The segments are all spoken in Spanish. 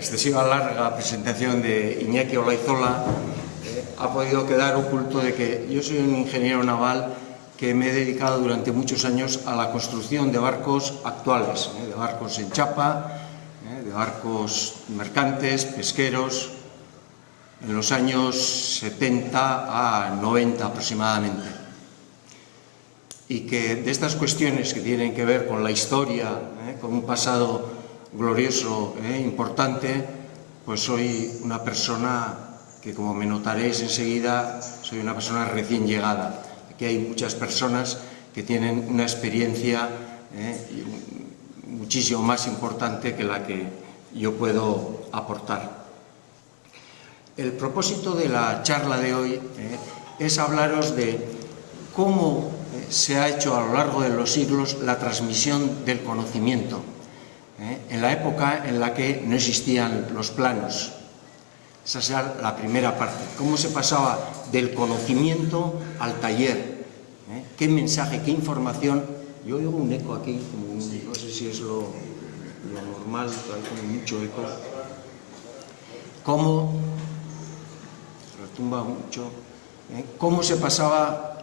excesiva larga presentación de Iñaki Olaizola ha podido quedar oculto de que yo soy un ingeniero naval que me he dedicado durante muchos años a la construcción de barcos actuales, de barcos en chapa, de barcos mercantes, pesqueros, en los años 70 a 90 aproximadamente. Y que de estas cuestiones que tienen que ver con la historia, con un pasado glorioso, importante, pues soy una persona que, como me notaréis enseguida, soy una persona recién llegada. Aquí hay muchas personas que tienen una experiencia muchísimo más importante que la que yo puedo aportar. El propósito de la charla de hoy es hablaros de cómo se ha hecho a lo largo de los siglos la transmisión del conocimiento, en la época en la que no existían los planos. Esa será la primera parte. Cómo se pasaba del conocimiento al taller. Qué mensaje, qué información. Yo oigo un eco aquí, no sé si es lo normal, hay como mucho eco. Cómo retumba mucho. Cómo se pasaba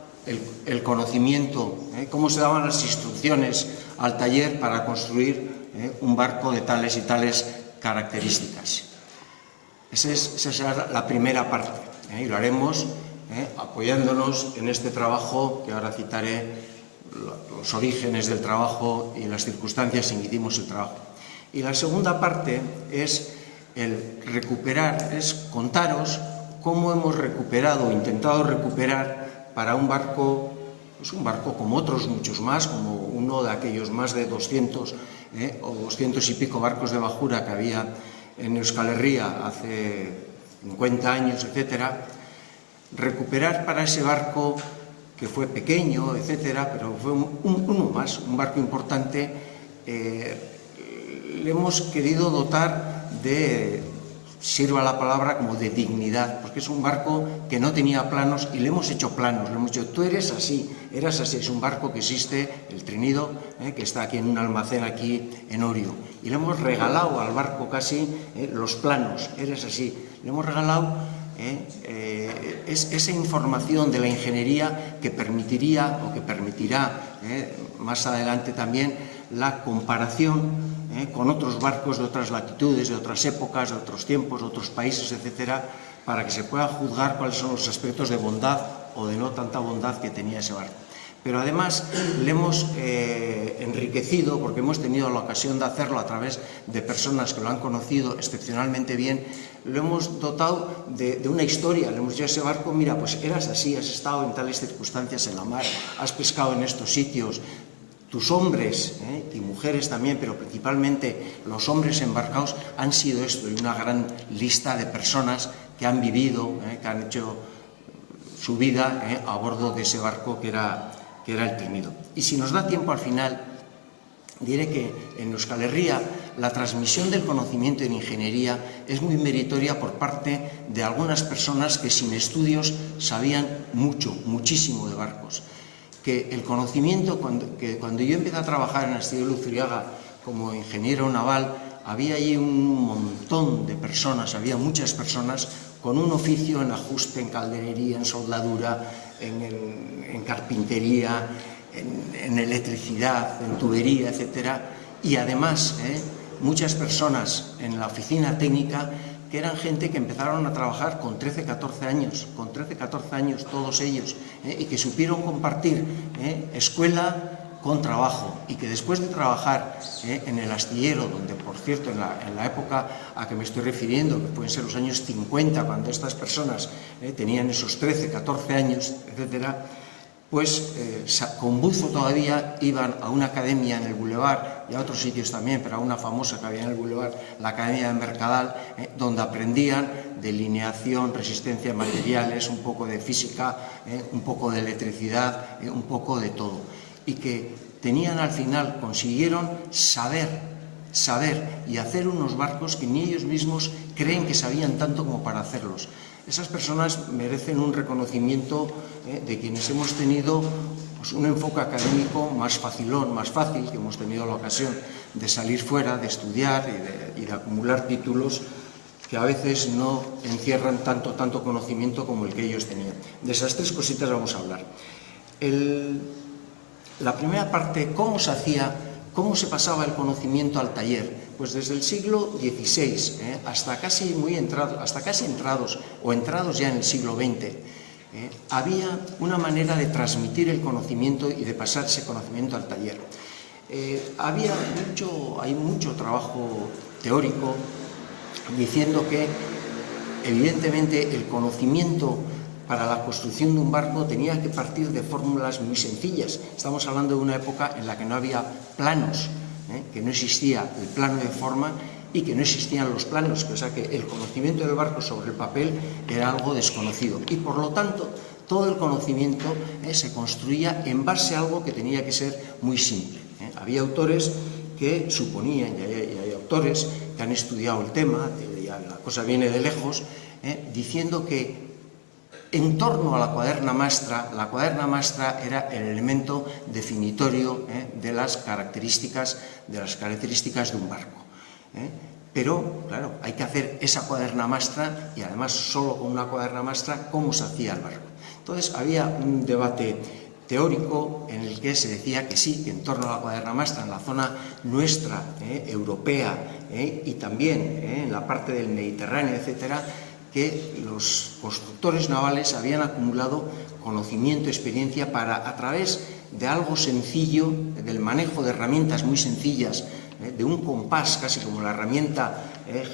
el conocimiento, cómo se daban las instrucciones al taller para construir un barco de tales y tales características. Esa será la primera parte, y lo haremos apoyándonos en este trabajo que ahora citaré, los orígenes del trabajo y las circunstancias en que hicimos el trabajo. Y la segunda parte es el recuperar, es contaros cómo hemos recuperado, intentado recuperar para un barco, pues un barco como otros muchos más, como uno de aquellos más de 200 o 200 y pico barcos de bajura que había en Euskal Herria hace 50 años, etcétera, recuperar para ese barco que fue pequeño, etcétera, pero fue uno más, un barco importante, le hemos querido dotar de, sirva la palabra, como de dignidad, porque es un barco que no tenía planos y le hemos hecho planos, le hemos dicho, tú eres así, eras así. Es un barco que existe, el Trinido, que está aquí en un almacén aquí en Orio, y le hemos regalado al barco casi los planos, eres así, le hemos regalado esa información de la ingeniería que permitiría o que permitirá más adelante también la comparación con otros barcos de otras latitudes, de otras épocas, de otros tiempos, de otros países, etcétera, para que se pueda juzgar cuáles son los aspectos de bondad o de no tanta bondad que tenía ese barco. Pero además le hemos enriquecido, porque hemos tenido la ocasión de hacerlo a través de personas que lo han conocido excepcionalmente bien, lo hemos dotado de una historia. Le hemos dicho a ese barco, mira, pues eras así, has estado en tales circunstancias en la mar, has pescado en estos sitios. Tus hombres y mujeres también, pero principalmente los hombres embarcados han sido esto, y una gran lista de personas que han vivido, que han hecho su vida a bordo de ese barco que era el Trinido. Y si nos da tiempo al final, diré que en Euskal Herria la transmisión del conocimiento en ingeniería es muy meritoria por parte de algunas personas que sin estudios sabían muchísimo de barcos. Que el conocimiento, cuando yo empecé a trabajar en Astillero Luzuriaga como ingeniero naval, había allí un montón de personas, había muchas personas con un oficio en ajuste, en calderería, en soldadura, en carpintería, en electricidad, en tubería, etcétera, y además muchas personas en la oficina técnica que eran gente que empezaron a trabajar con 13, 14 años, todos ellos, y que supieron compartir escuela con trabajo, y que después de trabajar en el astillero, donde, por cierto, en la época a que me estoy refiriendo, que pueden ser los años 50, cuando estas personas tenían esos 13, 14 años, etcétera, pues con buzo todavía iban a una academia en el Boulevard y a otros sitios también, pero a una famosa que había en el Boulevard, la Academia de Mercadal, donde aprendían delineación, resistencia a materiales, un poco de física, un poco de electricidad, un poco de todo. Y que tenían al final, consiguieron saber saber y hacer unos barcos que ni ellos mismos creen que sabían tanto como para hacerlos. Esas personas merecen un reconocimiento de quienes hemos tenido pues, un enfoque académico más facilón, más fácil, que hemos tenido la ocasión de salir fuera, de estudiar y de acumular títulos que a veces no encierran tanto conocimiento como el que ellos tenían. De esas tres cositas vamos a hablar. La primera parte, ¿cómo se hacía, cómo se pasaba el conocimiento al taller? Pues desde el siglo XVI hasta casi entrados ya en el siglo XX, había una manera de transmitir el conocimiento y de pasar ese conocimiento al taller. Hay mucho trabajo teórico diciendo que evidentemente el conocimiento para la construcción de un barco tenía que partir de fórmulas muy sencillas. Estamos hablando de una época en la que no había planos, que no existía el plano de forma y que no existían los planos, o sea que el conocimiento del barco sobre el papel era algo desconocido y por lo tanto todo el conocimiento se construía en base a algo que tenía que ser muy simple. Había autores que suponían, y hay autores que han estudiado el tema, ya la cosa viene de lejos, diciendo que en torno a la cuaderna mastra era el elemento definitorio de las características de un barco. Pero, claro, hay que hacer esa cuaderna mastra y además solo con una cuaderna mastra, ¿cómo se hacía el barco? Entonces había un debate teórico en el que se decía que sí, que en torno a la cuaderna mastra, en la zona nuestra, europea, y también en la parte del Mediterráneo, etcétera, que los constructores navales habían acumulado conocimiento, experiencia para, a través de algo sencillo, del manejo de herramientas muy sencillas, de un compás, casi como la herramienta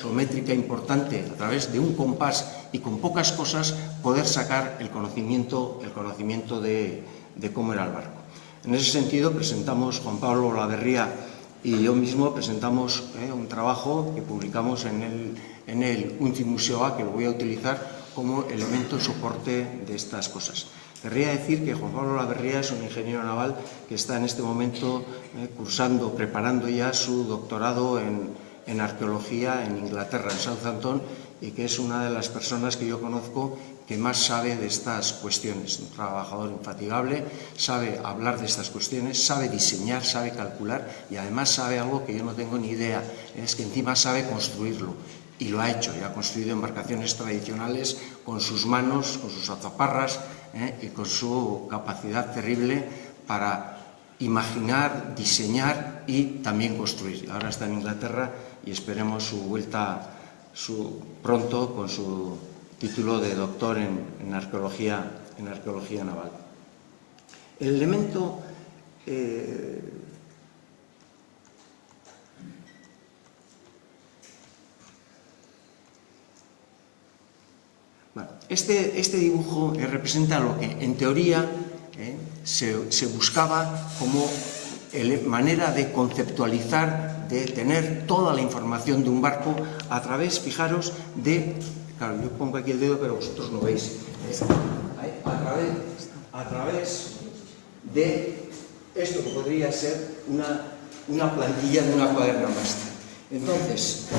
geométrica importante, a través de un compás y con pocas cosas, poder sacar el conocimiento de cómo era el barco. En ese sentido, presentamos, Juan Pablo Olaverría y yo mismo presentamos un trabajo que publicamos en el Untimuseo A, que lo voy a utilizar como elemento soporte de estas cosas. Querría decir que Juan Pablo Olaverría es un ingeniero naval que está en este momento preparando ya su doctorado en arqueología en Inglaterra, en Southampton, y que es una de las personas que yo conozco que más sabe de estas cuestiones. Un trabajador infatigable, sabe hablar de estas cuestiones, sabe diseñar, sabe calcular y además sabe algo que yo no tengo ni idea, es que encima sabe construirlo. Y lo ha hecho, y ha construido embarcaciones tradicionales con sus manos, con sus azaparras y con su capacidad terrible para imaginar, diseñar y también construir. Ahora está en Inglaterra y esperemos su vuelta pronto con su título de doctor en arqueología naval. El elemento bueno, este dibujo representa lo que en teoría se buscaba como manera de conceptualizar, de tener toda la información de un barco a través, fijaros, claro, yo pongo aquí el dedo pero vosotros no veis, a través de esto que podría ser una plantilla de una cuaderna mastra. Entonces,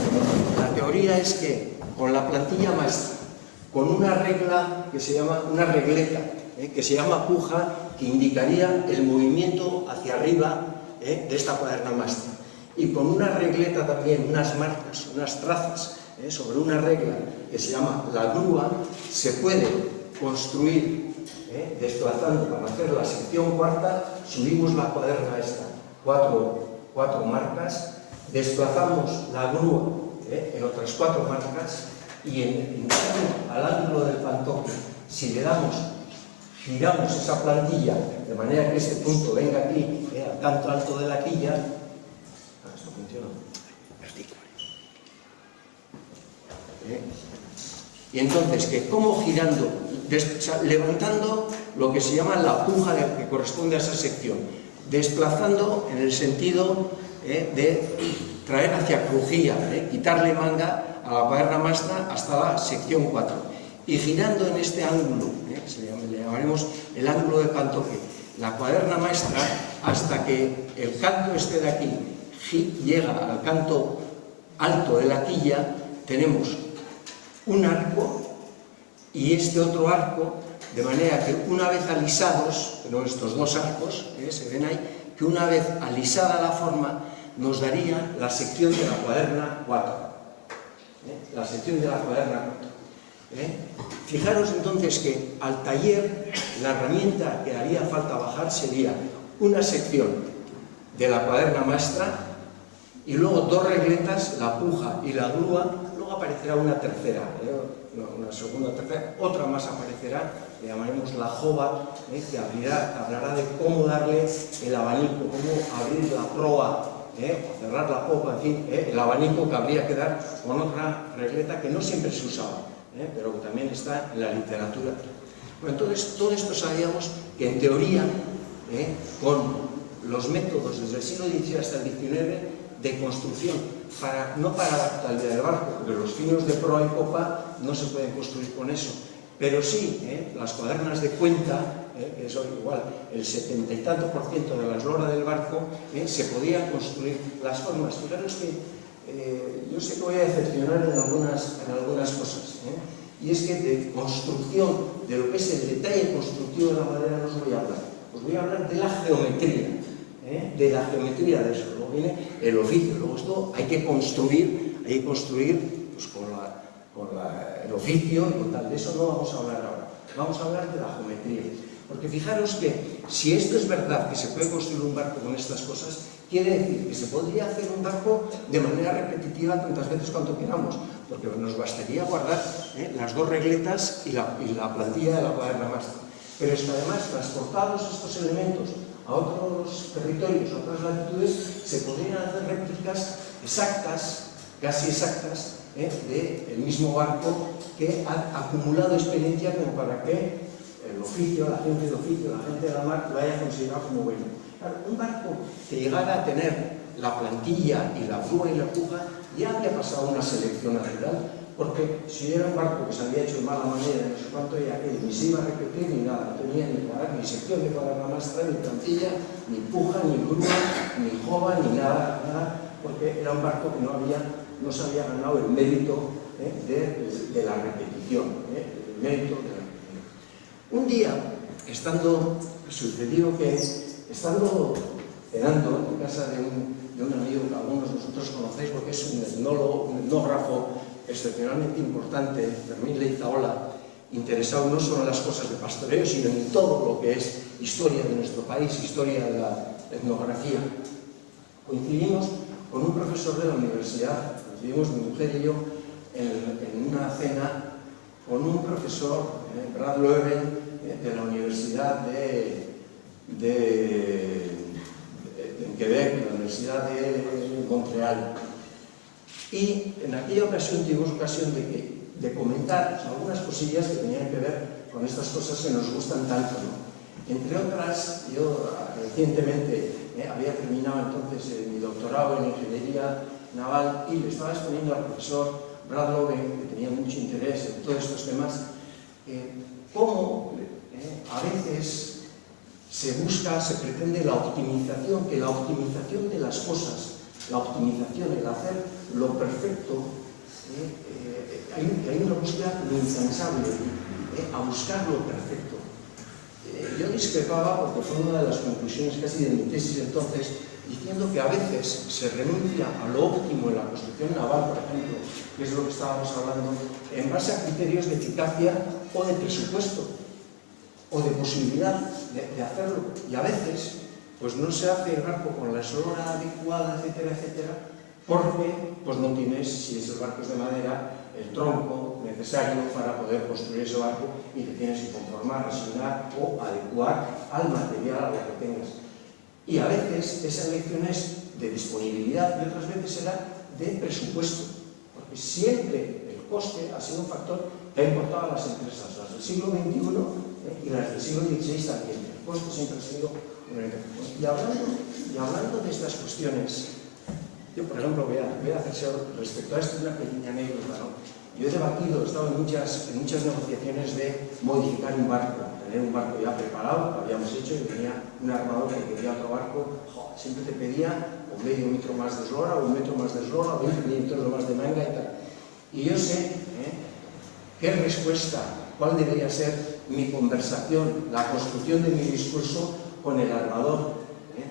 la teoría es que con la plantilla mastra, con una regla que se llama, una regleta, que se llama puja, que indicaría el movimiento hacia arriba de esta cuaderna mastra. Y con una regleta también, unas marcas, unas trazas, sobre una regla que se llama la grúa, se puede construir, desplazando para hacer la sección cuarta, subimos la cuaderna esta, cuatro marcas, desplazamos la grúa en otras 4 marcas y en torno al ángulo del pantoque, si le damos, giramos esa plantilla de manera que este punto venga aquí, al canto alto de la quilla, esto funciona, y entonces, que como girando, levantando lo que se llama la puja que corresponde a esa sección, desplazando en el sentido de traer hacia crujía, quitarle manga a la cuaderna mastra hasta la sección 4 y girando en este ángulo, le llamaremos el ángulo de pantoque, la cuaderna maestra hasta que el canto esté de aquí, llega al canto alto de la quilla, tenemos un arco y este otro arco, de manera que una vez alisados, estos dos arcos, se ven ahí, que una vez alisada la forma, nos daría la sección de la cuaderna 4. La sección de la cuaderna 4. Fijaros entonces que al taller la herramienta que haría falta bajar sería una sección de la cuaderna maestra y luego dos regletas, la puja y la grúa. Luego aparecerá una tercera, una segunda, tercera, otra más aparecerá, le llamaremos la jova, que hablará de cómo darle el abanico, cómo abrir la proa, o cerrar la popa, en fin, el abanico que habría que dar con otra regleta que no siempre se usaba, pero que también está en la literatura. Bueno, entonces, todo esto sabíamos que en teoría, con los métodos desde el siglo XVII hasta el XIX de construcción, no para la totalidad del barco, porque los finos de proa y popa no se pueden construir con eso, pero sí, las cuadernas de cuenta, que son igual el 70 y tanto % de la eslora del barco, se podían construir las formas. Fijaros que yo sé que voy a decepcionar en algunas cosas, y es que de construcción, de lo que es el detalle constructivo de la madera no os voy a hablar. Os voy a hablar de la geometría, de eso. Luego viene el oficio. Luego esto hay que construir pues, con el oficio y con tal. De eso no vamos a hablar ahora. Vamos a hablar de la geometría. Porque fijaros que si esto es verdad, que se puede construir un barco con estas cosas, quiere decir que se podría hacer un barco de manera repetitiva tantas veces cuanto queramos, porque nos bastaría guardar las dos regletas y la plantilla de la cuaderna maestra. Pero es que además, transportados estos elementos a otros territorios, a otras latitudes, se podrían hacer réplicas exactas, casi exactas, del mismo barco que ha acumulado experiencia como para que el oficio, la gente de oficio, la gente de la mar, lo haya considerado como bueno. Claro, un barco que llegara a tener la plantilla y la grúa y la puja ya había pasado una selección natural, porque si era un barco que se había hecho de mala manera, no sé cuánto, ya que ni se iba a repetir ni nada, no tenía ni sección de cuaderna maestra, ni plantilla, ni puja, ni grúa, ni jova, ni nada, porque era un barco que no se había ganado el mérito de la repetición, el mérito de la repetición. Un día, sucedió que, estando cenando en casa de un amigo que algunos de vosotros conocéis porque es un etnógrafo excepcionalmente importante, Fermín Leizaola, interesado no solo en las cosas de pastoreo, sino en todo lo que es historia de nuestro país, historia de la etnografía. Coincidimos con un profesor de la universidad, coincidimos mi mujer y yo, en una cena con un profesor, Brad Loewen, de la Universidad de Quebec, de la Universidad de Montreal. Y en aquella ocasión tuvimos ocasión de comentar algunas cosillas que tenían que ver con estas cosas que nos gustan tanto, ¿no? Entre otras, yo recientemente había terminado entonces mi doctorado en ingeniería naval y le estaba exponiendo al profesor Brad Loewen, que tenía mucho interés en todos estos temas, cómo a veces se pretende la optimización, que la optimización de las cosas, la optimización, el hacer lo perfecto, hay una búsqueda incansable a buscar lo perfecto. Yo discrepaba porque fue una de las conclusiones casi de mi tesis entonces, diciendo que a veces se renuncia a lo óptimo en la construcción naval, por ejemplo, que es lo que estábamos hablando, en base a criterios de eficacia o de presupuesto o de posibilidad de hacerlo. Y a veces pues no se hace el barco con la eslora adecuada, etcétera, etcétera, porque pues no tienes, si ese barco es de madera, el tronco necesario para poder construir ese barco y te tienes que conformar, asignar o adecuar al material a lo que tengas. Y a veces esa elección es de disponibilidad y otras veces será de presupuesto, porque siempre el coste ha sido un factor que ha importado a las empresas, las del siglo XXI y las del siglo XVI también. El coste siempre ha sido un elemento. Y hablando de estas cuestiones, yo por ejemplo voy a hacer respecto a esto una pequeña anécdota, ¿no? Yo he debatido, he estado en muchas negociaciones de modificar un barco, tener un barco ya preparado, lo habíamos hecho, y tenía un armador que quería otro barco, siempre te pedía o medio metro más de eslora, o un metro más de eslora, o 20 milímetros más de manga y tal. Y yo sé qué respuesta, cuál debería ser mi conversación, la construcción de mi discurso con el armador,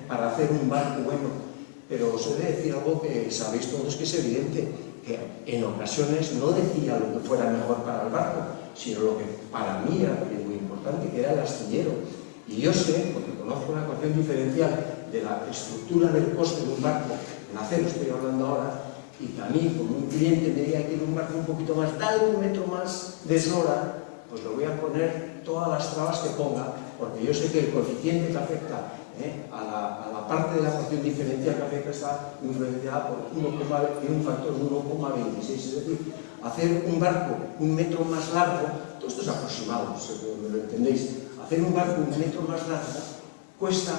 para hacer un barco bueno. Pero os he de decir algo que sabéis todos que es evidente, que en ocasiones no decía lo que fuera mejor para el barco, sino lo que para mí era muy importante, que era el astillero. Y yo sé, porque conozco la ecuación diferencial de la estructura del coste de un barco, en acero estoy hablando ahora, y que a mí, como un cliente, me diga que quiero un barco un poquito más, dale un metro más de eslora, pues le voy a poner todas las trabas que ponga, porque yo sé que el coeficiente que afecta a la parte de la ecuación diferencial que afecta está influenciada por un factor 1,26, es decir, hacer un barco un metro más largo, todo esto es aproximado, me lo entendéis, hacer un barco un metro más largo cuesta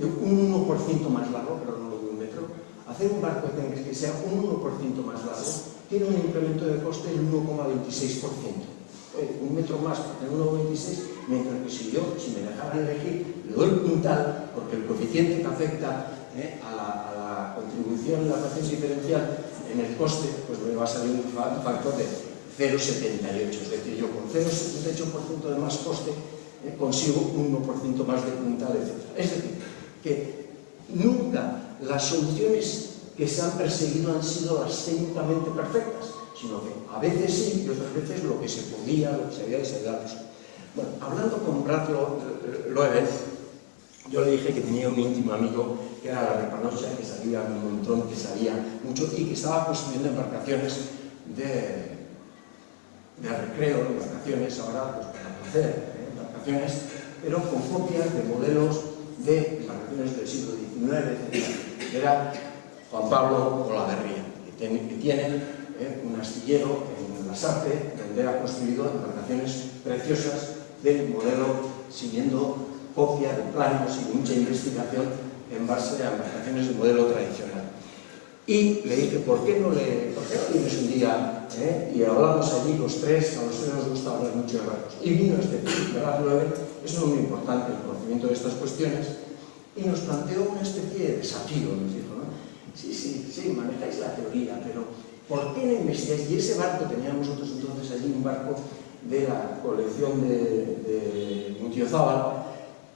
un 1% más largo, pero no de un metro. Hacer un barco que sea un 1% más largo tiene un incremento de coste del 1,26%. Un metro más en 1,26, mientras que si me dejaran elegir, le doy puntal, porque el coeficiente que afecta a la contribución, la ecuación diferencial en el coste, pues me va a salir un factor de 0,78. Es decir, yo con 0,78% de más coste consigo un 1% más de puntal, etc. Es decir, que nunca las soluciones que se han perseguido han sido las técnicamente perfectas, sino que a veces sí y otras veces lo que se podía, lo que se había desarrollado. Bueno, hablando con Brad Loewen, yo le dije que tenía un íntimo amigo que era la repanocha, que sabía un montón, que sabía mucho y que estaba construyendo embarcaciones de recreo, embarcaciones ahora pues, para placer, embarcaciones, pero con copias de modelos de embarcaciones del siglo XIX, etc. Era Juan Pablo Olaverría, que tiene un astillero en Lasarte, donde ha construido embarcaciones preciosas del modelo siguiendo copia de planos y mucha investigación en base a embarcaciones del modelo tradicional. Y le dije, ¿por qué no vienes un día? Y hablamos allí los tres, a los tres nos gusta hablar mucho de barcos. Y vino este Brad Loewen, es muy importante el conocimiento de estas cuestiones, y nos planteó una especie de desafío, nos dijo, ¿no? Sí, manejáis la teoría, pero ¿por qué no investigáis? Y ese barco, teníamos nosotros entonces allí un barco de la colección de Mutiozábal,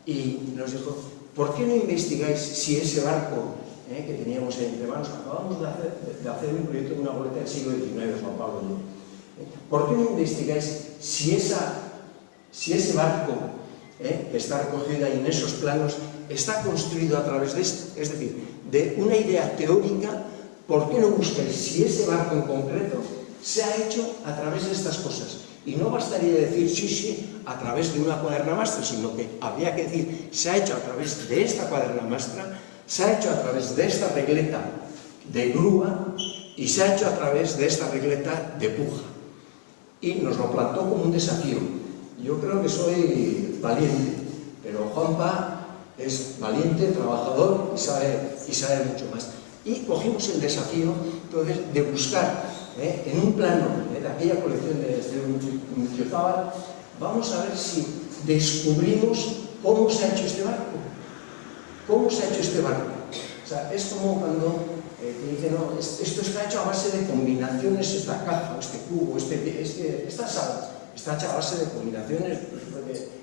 y nos dijo, ¿por qué no investigáis si ese barco que teníamos entre manos, acabamos de hacer un proyecto de una goleta del siglo XIX, Juan Pablo y yo, ¿por qué no investigáis si ese barco que está recogido ahí en esos planos está construido a través de esto? Es decir, de una idea teórica, ¿por qué no buscáis si ese barco en concreto se ha hecho a través de estas cosas? Y no bastaría decir sí, a través de una cuaderna maestra, sino que habría que decir, se ha hecho a través de esta cuaderna maestra, se ha hecho a través de esta regleta de grúa y se ha hecho a través de esta regleta de puja. Y nos lo plantó como un desafío. Yo creo que soy valiente, pero Juanpa es valiente, trabajador y sabe mucho más. Y cogimos el desafío entonces de buscar en un plano de aquella colección de Mutiozábal, vamos a ver si descubrimos cómo se ha hecho este barco. ¿Cómo se ha hecho este barco? O sea, es como cuando te dicen, no, esto está hecho a base de combinaciones, esta caja, este cubo, esta sala, está hecha a base de combinaciones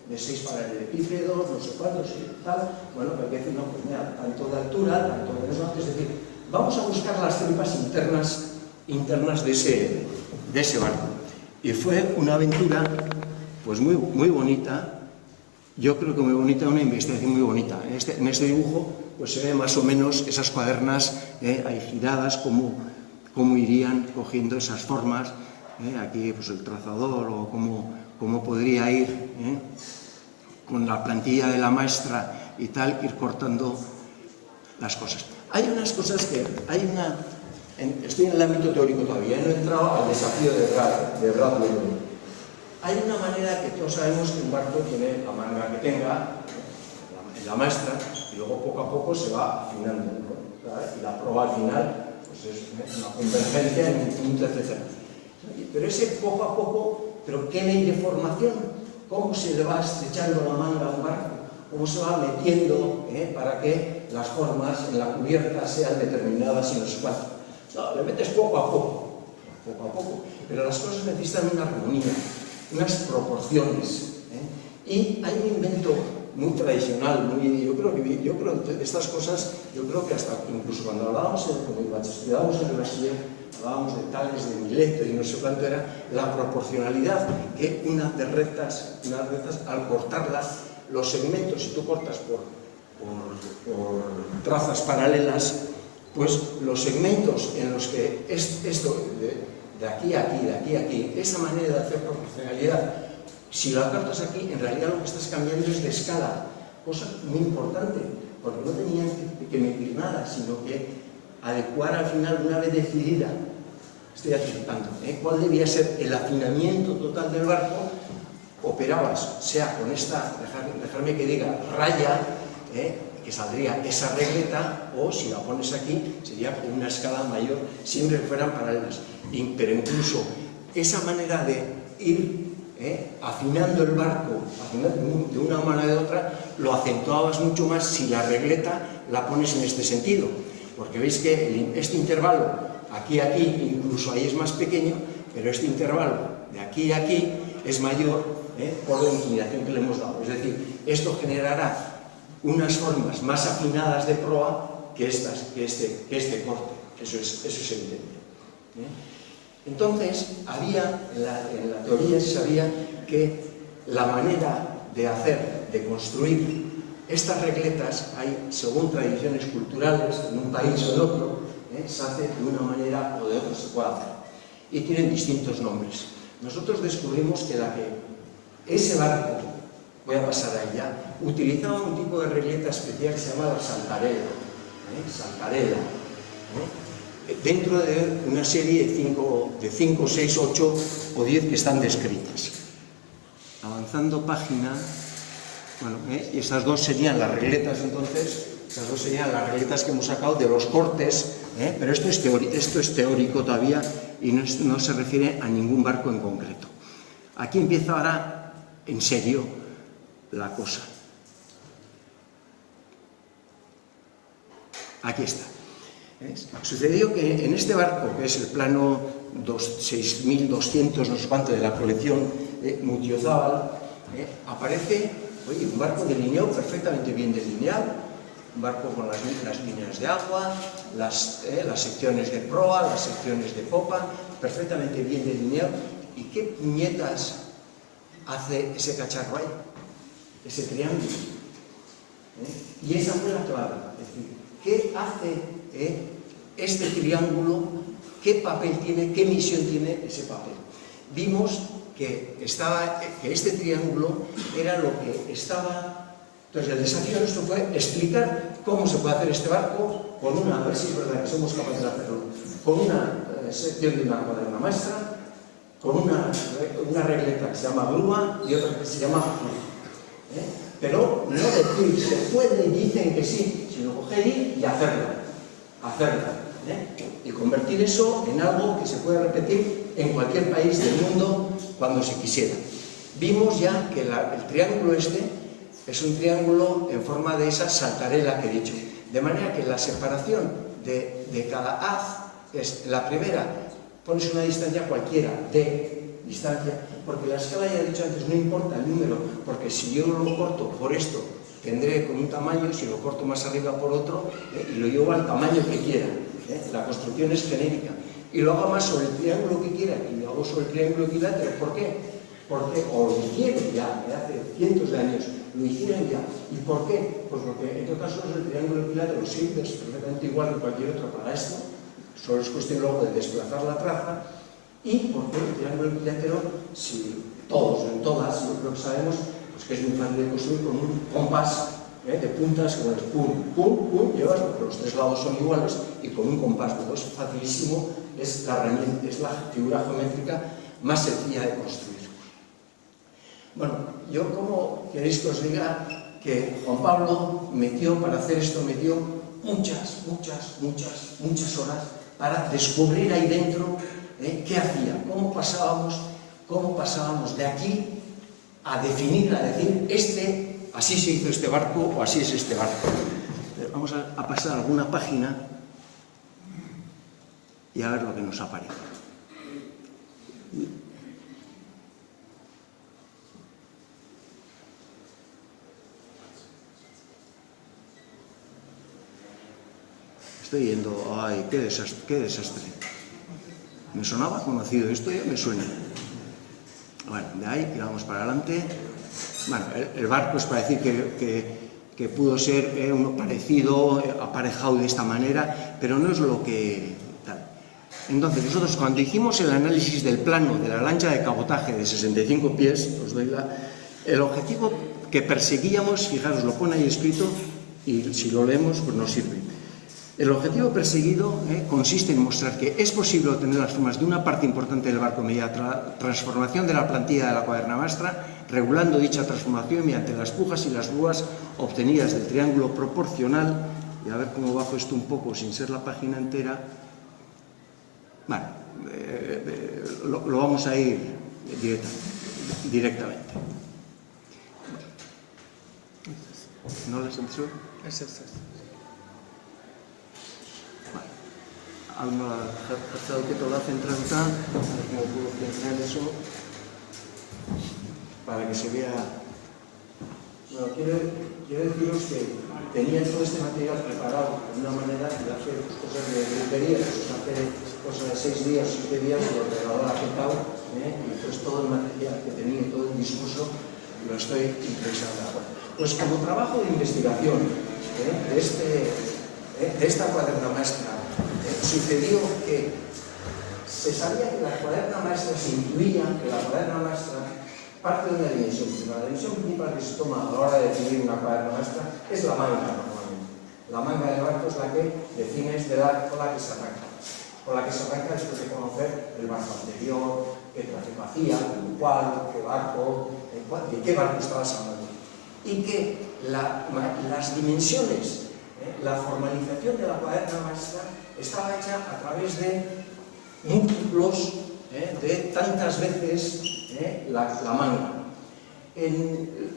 de 6 paralelepípedos, no sé cuántos y tal. Bueno, pero hay que decir, no, pues mira, tanto de altura, tanto de eso, es decir, vamos a buscar las tripas internas de ese barco. Y fue una aventura, pues muy bonita. Yo creo que muy bonita, una investigación muy bonita. En este dibujo pues se ve más o menos esas cuadernas ahí giradas, cómo irían cogiendo esas formas. Aquí pues el trazador o cómo podría ir con la plantilla de la maestra y tal, ir cortando las cosas. Hay unas cosas que... estoy en el ámbito teórico todavía, no he entrado al desafío de Brad Loewen. Hay una manera que todos sabemos que un barco tiene la manga que tenga, en la maestra, y luego poco a poco se va afinando, ¿no? Y la prueba al final pues es una convergencia en un punto, etc. Pero ese poco a poco, ¿pero qué ley de formación? ¿Cómo se le va estrechando la manga a un barco? ¿Cómo se va metiendo para que las formas en la cubierta sean determinadas y no sé cuánto. No, le metes poco a poco, pero las cosas necesitan una armonía, unas proporciones. Y hay un invento muy tradicional, yo creo que estas cosas, yo creo que hasta incluso cuando hablábamos, estudiábamos en el bachiller, hablábamos de Tales, de Mileto y no sé cuánto era, la proporcionalidad, que unas rectas, al cortarlas, los segmentos, si tú cortas por trazas paralelas, pues los segmentos en los que esto, de aquí a aquí, de aquí a aquí, esa manera de hacer proporcionalidad, si lo cortas aquí, en realidad lo que estás cambiando es de escala, cosa muy importante, porque no tenían que medir nada, sino que adecuar al final, una vez decidida, estoy anticipando, cuál debía ser el afinamiento total del barco, operabas, sea con esta, dejarme que diga, raya, que saldría esa regleta, o si la pones aquí, sería con una escala mayor, siempre que fueran paralelas. Pero incluso esa manera de ir afinando el barco de una manera o de otra, lo acentuabas mucho más si la regleta la pones en este sentido, porque veis que este intervalo, aquí a aquí, incluso ahí es más pequeño, pero este intervalo de aquí a aquí es mayor por la inclinación que le hemos dado. Es decir, esto generará unas formas más afinadas de proa que este corte. Eso es evidente. Entonces, en la teoría se sabía que la manera de construir estas regletas, según tradiciones culturales, en un país o en otro, se hace de una manera o de otra, se puede hacer. Y tienen distintos nombres. Nosotros descubrimos que ese barco, voy a pasar a ella, utilizaba un tipo de regleta especial que se llama la saltarela, dentro de una serie de 5, 6, 8 o 10 que están descritas. Avanzando página, y estas dos serían las regletas entonces, estas dos serían las regletas que hemos sacado de los cortes, pero esto es teórico todavía y no se refiere a ningún barco en concreto. Aquí empieza ahora en serio la cosa. Aquí está. Sucedió que en este barco, que es el plano 6200, no sé cuánto, de la colección Mutiozábal, aparece un barco delineado, perfectamente bien delineado, un barco con las líneas de agua, las secciones de proa, las secciones de popa, perfectamente bien delineado. ¿Y qué puñetas hace ese cacharro ahí? Ese triángulo. Y esa fue la clave. Es decir, ¿qué hace este triángulo? ¿Qué papel tiene? ¿Qué misión tiene ese papel? Vimos que este triángulo era lo que estaba. Entonces el desafío nuestro fue explicar cómo se puede hacer este barco a ver si es verdad que somos capaces de hacerlo, con una sección de una cuaderna maestra, con una regleta que se llama grúa y otra que se llama flux. Pero no decir se puede y dicen que sí, sino coger y hacerla. Y convertir eso en algo que se puede repetir en cualquier país del mundo cuando se quisiera. Vimos ya que el triángulo este es un triángulo en forma de esa saltarela que he dicho, de manera que la separación de cada haz es la primera, pones una distancia cualquiera de distancia, porque la escala, ya he dicho antes, no importa el número, porque si yo lo corto por esto, tendré con un tamaño, si lo corto más arriba por otro, y lo llevo al tamaño que quiera. La construcción es genérica. Y lo hago más sobre el triángulo que quiera, y lo hago sobre el triángulo equilátero. ¿Por qué? Porque lo hicieron ya, hace cientos de años, lo hicieron ya. ¿Y por qué? Pues porque, en otros casos, el triángulo equilátero sirve perfectamente igual que cualquier otro para esto, solo es cuestión luego de desplazar la traza, y porque el triángulo equilátero, si en todas, yo creo que sabemos, pues que es muy fácil de construir con un compás de puntas, que es pum, llevas, porque los tres lados son iguales, y con un compás, pues es facilísimo, es la figura geométrica más sencilla de construir. Bueno, yo como queréis que os diga que Juan Pablo para hacer esto metió muchas horas para descubrir ahí dentro qué hacía, cómo pasábamos de aquí a decir, así se hizo este barco o así es este barco. vamos a pasar alguna página y a ver lo que nos aparece. Estoy yendo, ay, qué desastre, qué desastre. Me sonaba conocido, esto ya me suena. Bueno, de ahí vamos para adelante. Bueno, el barco es para decir que pudo ser uno parecido, aparejado de esta manera, pero no es lo que tal. Entonces, nosotros cuando hicimos el análisis del plano de la lancha de cabotaje de 65 pies, os doy el objetivo que perseguíamos, fijaros, lo pone ahí escrito, y si lo leemos, pues nos sirve. El objetivo perseguido consiste en mostrar que es posible obtener las formas de una parte importante del barco mediante la transformación de la plantilla de la cuadernamastra, regulando dicha transformación mediante las pujas y las grúas obtenidas del triángulo proporcional. Y a ver cómo bajo esto un poco sin ser la página entera. Bueno, lo vamos a ir directamente. ¿No les entró? Es. Aún no ha pasado que todo lo hace entrar acá, a ver cómo puedo centrar eso para que se vea. Bueno, quiero deciros que tenía todo este material preparado de una manera de hacer cosas de peluquería, hacer cosas de 6 días, 7 días, y el ordenador ha petado, y pues todo el material que tenía, todo el discurso, lo estoy impresando ahora. Pues como trabajo de investigación de esta cuadernamastra, sucedió que se sabía que la cuaderna maestra, se intuía que la cuaderna maestra parte de una dimensión. La dimensión principal que se toma a la hora de definir una cuaderna maestra es la manga, normalmente. La manga del barco es la que defines con la que se arranca. Con la que se arranca después de conocer el barco anterior, qué tráfico hacía, qué barco, de qué barco estabas hablando. Y que las dimensiones, la formalización de la cuaderna maestra estaba hecha a través de múltiplos de tantas veces la manga.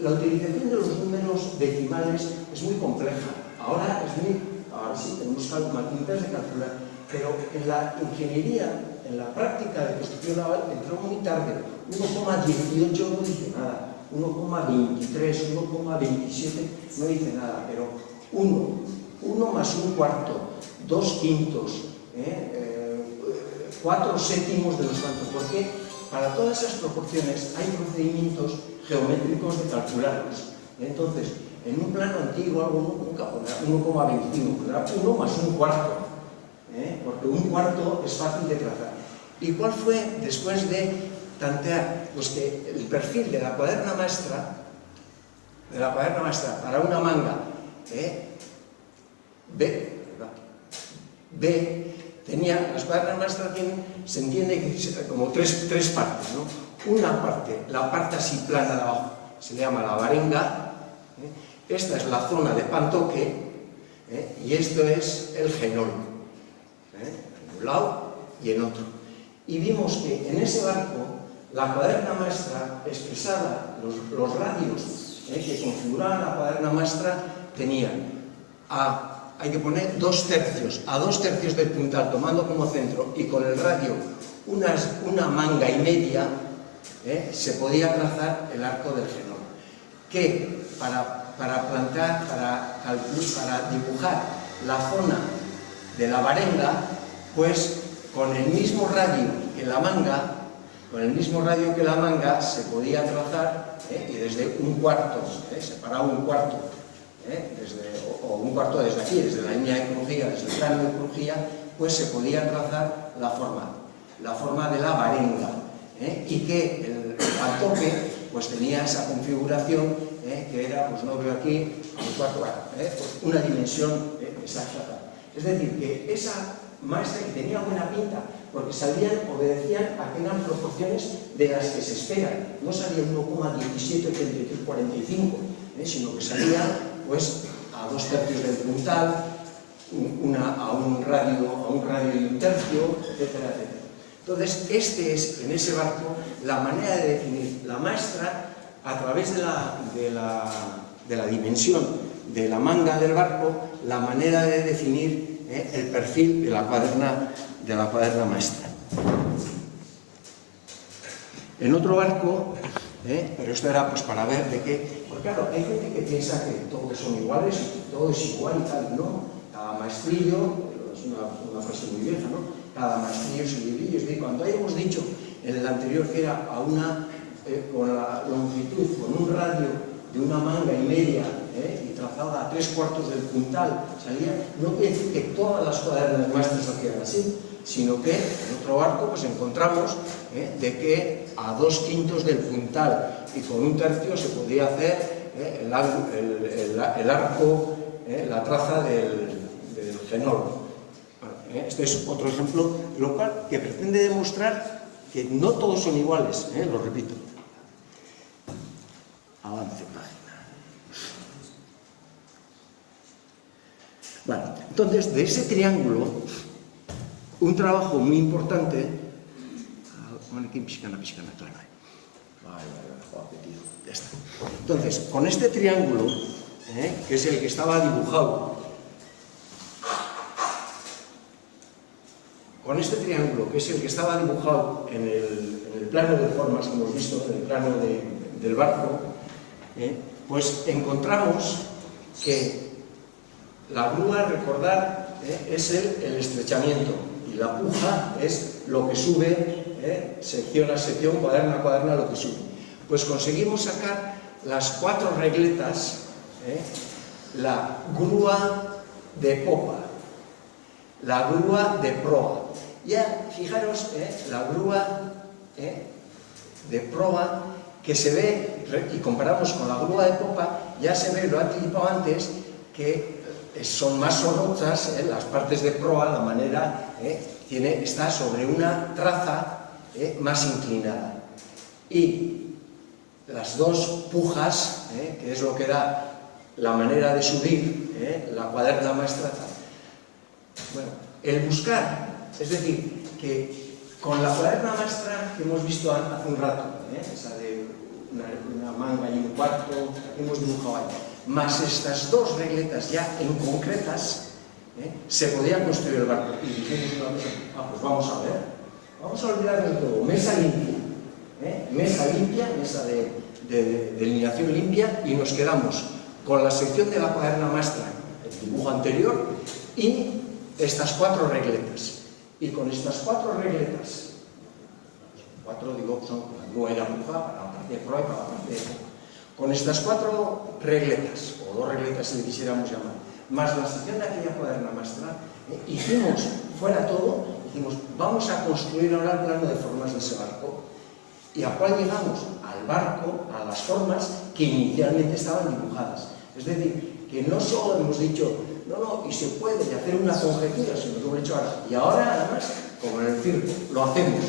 La utilización de los números decimales es muy compleja. Ahora sí tenemos maquinitas de calcular, pero en la ingeniería, en la práctica de construcción naval, entró muy tarde. 1,18 no dice nada, 1,23, 1,27 no dice nada, pero 1 más un cuarto, 2 quintos, 4 séptimos de los tantos. Porque para todas esas proporciones hay procedimientos geométricos de calcularlos. Entonces, en un plano antiguo, nunca pondrá 1,21, pondrá 1 más un cuarto, porque un cuarto es fácil de trazar. ¿Y cuál fue, después de tantear, pues que el perfil de la cuaderna maestra para una manga B tenía, las cuadernas maestras se entiende que como tres partes, ¿no? Una parte, la parte así plana de abajo, se le llama la varenga, esta es la zona de pantoque, y esto es el genol, en un lado y en otro. Y vimos que en ese barco la cuaderna maestra expresaba los radios que configuraban la cuaderna maestra, tenían hay que poner 2 tercios, a 2 tercios del puntal, tomando como centro y con el radio una manga y media, se podía trazar el arco del genol. Que para dibujar la zona de la varenga, pues con el mismo radio que la manga, se podía trazar, y desde un cuarto, separado un cuarto, o un cuarto desde aquí, desde la línea de crujía, desde el plano de crujía, pues se podía trazar la forma de la varenga, y que el pantoque pues tenía esa configuración, que era, pues no veo aquí, un cuarto, pues una dimensión exacta. Es decir, que esa maestra, que tenía buena pinta, porque obedecían a que eran proporciones de las que se esperan. No salía 1,17, 33, 45, sino que salía pues a 2 tercios del puntal, a un radio y un tercio, etcétera, etcétera. Entonces, en ese barco, la manera de definir la maestra a través de la dimensión de la manga del barco la manera de definir el perfil de la cuaderna maestra. En otro barco, pero esto era pues para ver de qué... Porque claro, hay gente que piensa que todos son iguales, todo es igual y tal, no. Cada maestrillo, es una frase muy vieja, ¿no? Cada maestrillo es un librillo. Es decir, cuando hayamos dicho en el anterior que era a una, con la longitud, con un radio de una manga y media, y trazada a 3/4 del puntal, salía, no quiere decir que todas las cuadernas maestras hacían así, sino que en otro barco pues encontramos de que a 2/5 del puntal y con 1/3 se podía hacer el arco, la traza del genol. Este es otro ejemplo, lo cual que pretende demostrar que no todos son iguales, lo repito. Avance página. Bueno, entonces de ese triángulo, un trabajo muy importante. Claro. Ya está. Entonces, con este triángulo, que es el que estaba dibujado, en el plano de formas que hemos visto, en el plano del barco, pues encontramos que la grúa, recordar, es el estrechamiento y la puja es lo que sube, sección a sección, cuaderno a cuaderno, lo que sube. Pues conseguimos sacar las 4 regletas, la grúa de popa, la grúa de proa. Ya, fijaros, la grúa de proa que se ve, y comparamos con la grúa de popa, ya se ve, lo he anticipado antes, que son más sonrochas, las partes de proa, la manera, está sobre una traza más inclinada. Y las 2 pujas, que es lo que da la manera de subir la cuaderna maestra. Bueno, el buscar, es decir, que con la cuaderna maestra que hemos visto hace un rato, esa de una manga y 1/4, que hemos dibujado ahí, más estas 2 regletas ya en concretas, se podía construir el barco. Y dijimos una vez, pues vamos a ver, vamos a olvidar de todo, mesa limpia, mesa de delineación limpia, y nos quedamos con la sección de la cuaderna maestra, el dibujo anterior, y estas 4 regletas. Y con estas 4 regletas, 4 digo, son la grúa y la puja para la parte de proa y para la parte de popa. Con estas 4 regletas, o 2 regletas si le quisiéramos llamar, más la sección de aquella cuaderna maestra, hicimos, fuera todo, dijimos, vamos a construir ahora el plano de formas de ese barco. ¿Y a cuál llegamos? Al barco, a las formas que inicialmente estaban dibujadas. Es decir, que no solo hemos dicho, no, y se puede hacer una conjetura, sino que lo hemos hecho ahora. Y ahora, además, como en el circo, lo hacemos.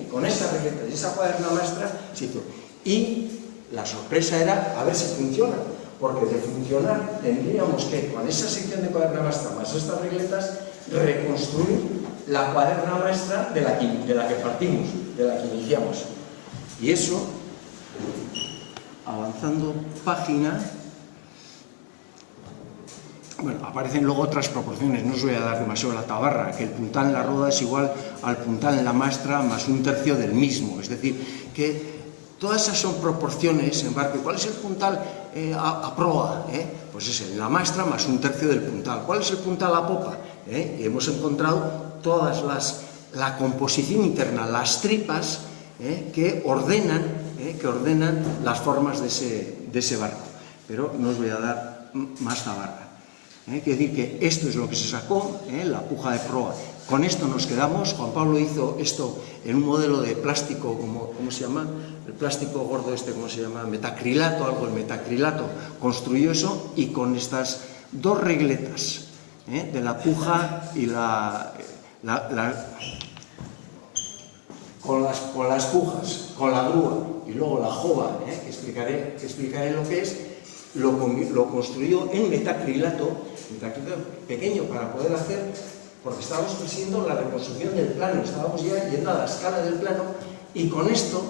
Y con esa regleta y esa cuaderna maestra se hizo. Y la sorpresa era a ver si funciona. Porque de funcionar tendríamos que, con esa sección de cuaderna maestra más estas regletas, reconstruir la cuaderna maestra de la que partimos, de la que iniciamos. Y eso, avanzando página, bueno, aparecen luego otras proporciones, no os voy a dar demasiado la tabarra, que el puntal en la roda es igual al puntal en la maestra más 1/3 del mismo, es decir, que todas esas son proporciones en barco. ¿Cuál es el puntal a proa? Pues es en la maestra más 1/3 del puntal. ¿Cuál es el puntal a popa? Y hemos encontrado todas la composición interna, las tripas que ordenan las formas de ese barco. Pero no os voy a dar más tabarra. Quiere decir que esto es lo que se sacó, la puja de proa. Con esto nos quedamos. Juan Pablo hizo esto en un modelo de plástico, ¿cómo se llama? El plástico gordo ¿cómo se llama? Metacrilato, el metacrilato. Construyó eso, y con estas 2 regletas de la puja y con las pujas, con la grúa y luego la jova, que explicaré lo que es, lo construyó en metacrilato pequeño para poder hacer, porque estábamos persiguiendo la reconstrucción del plano, estábamos ya yendo a la escala del plano, y con esto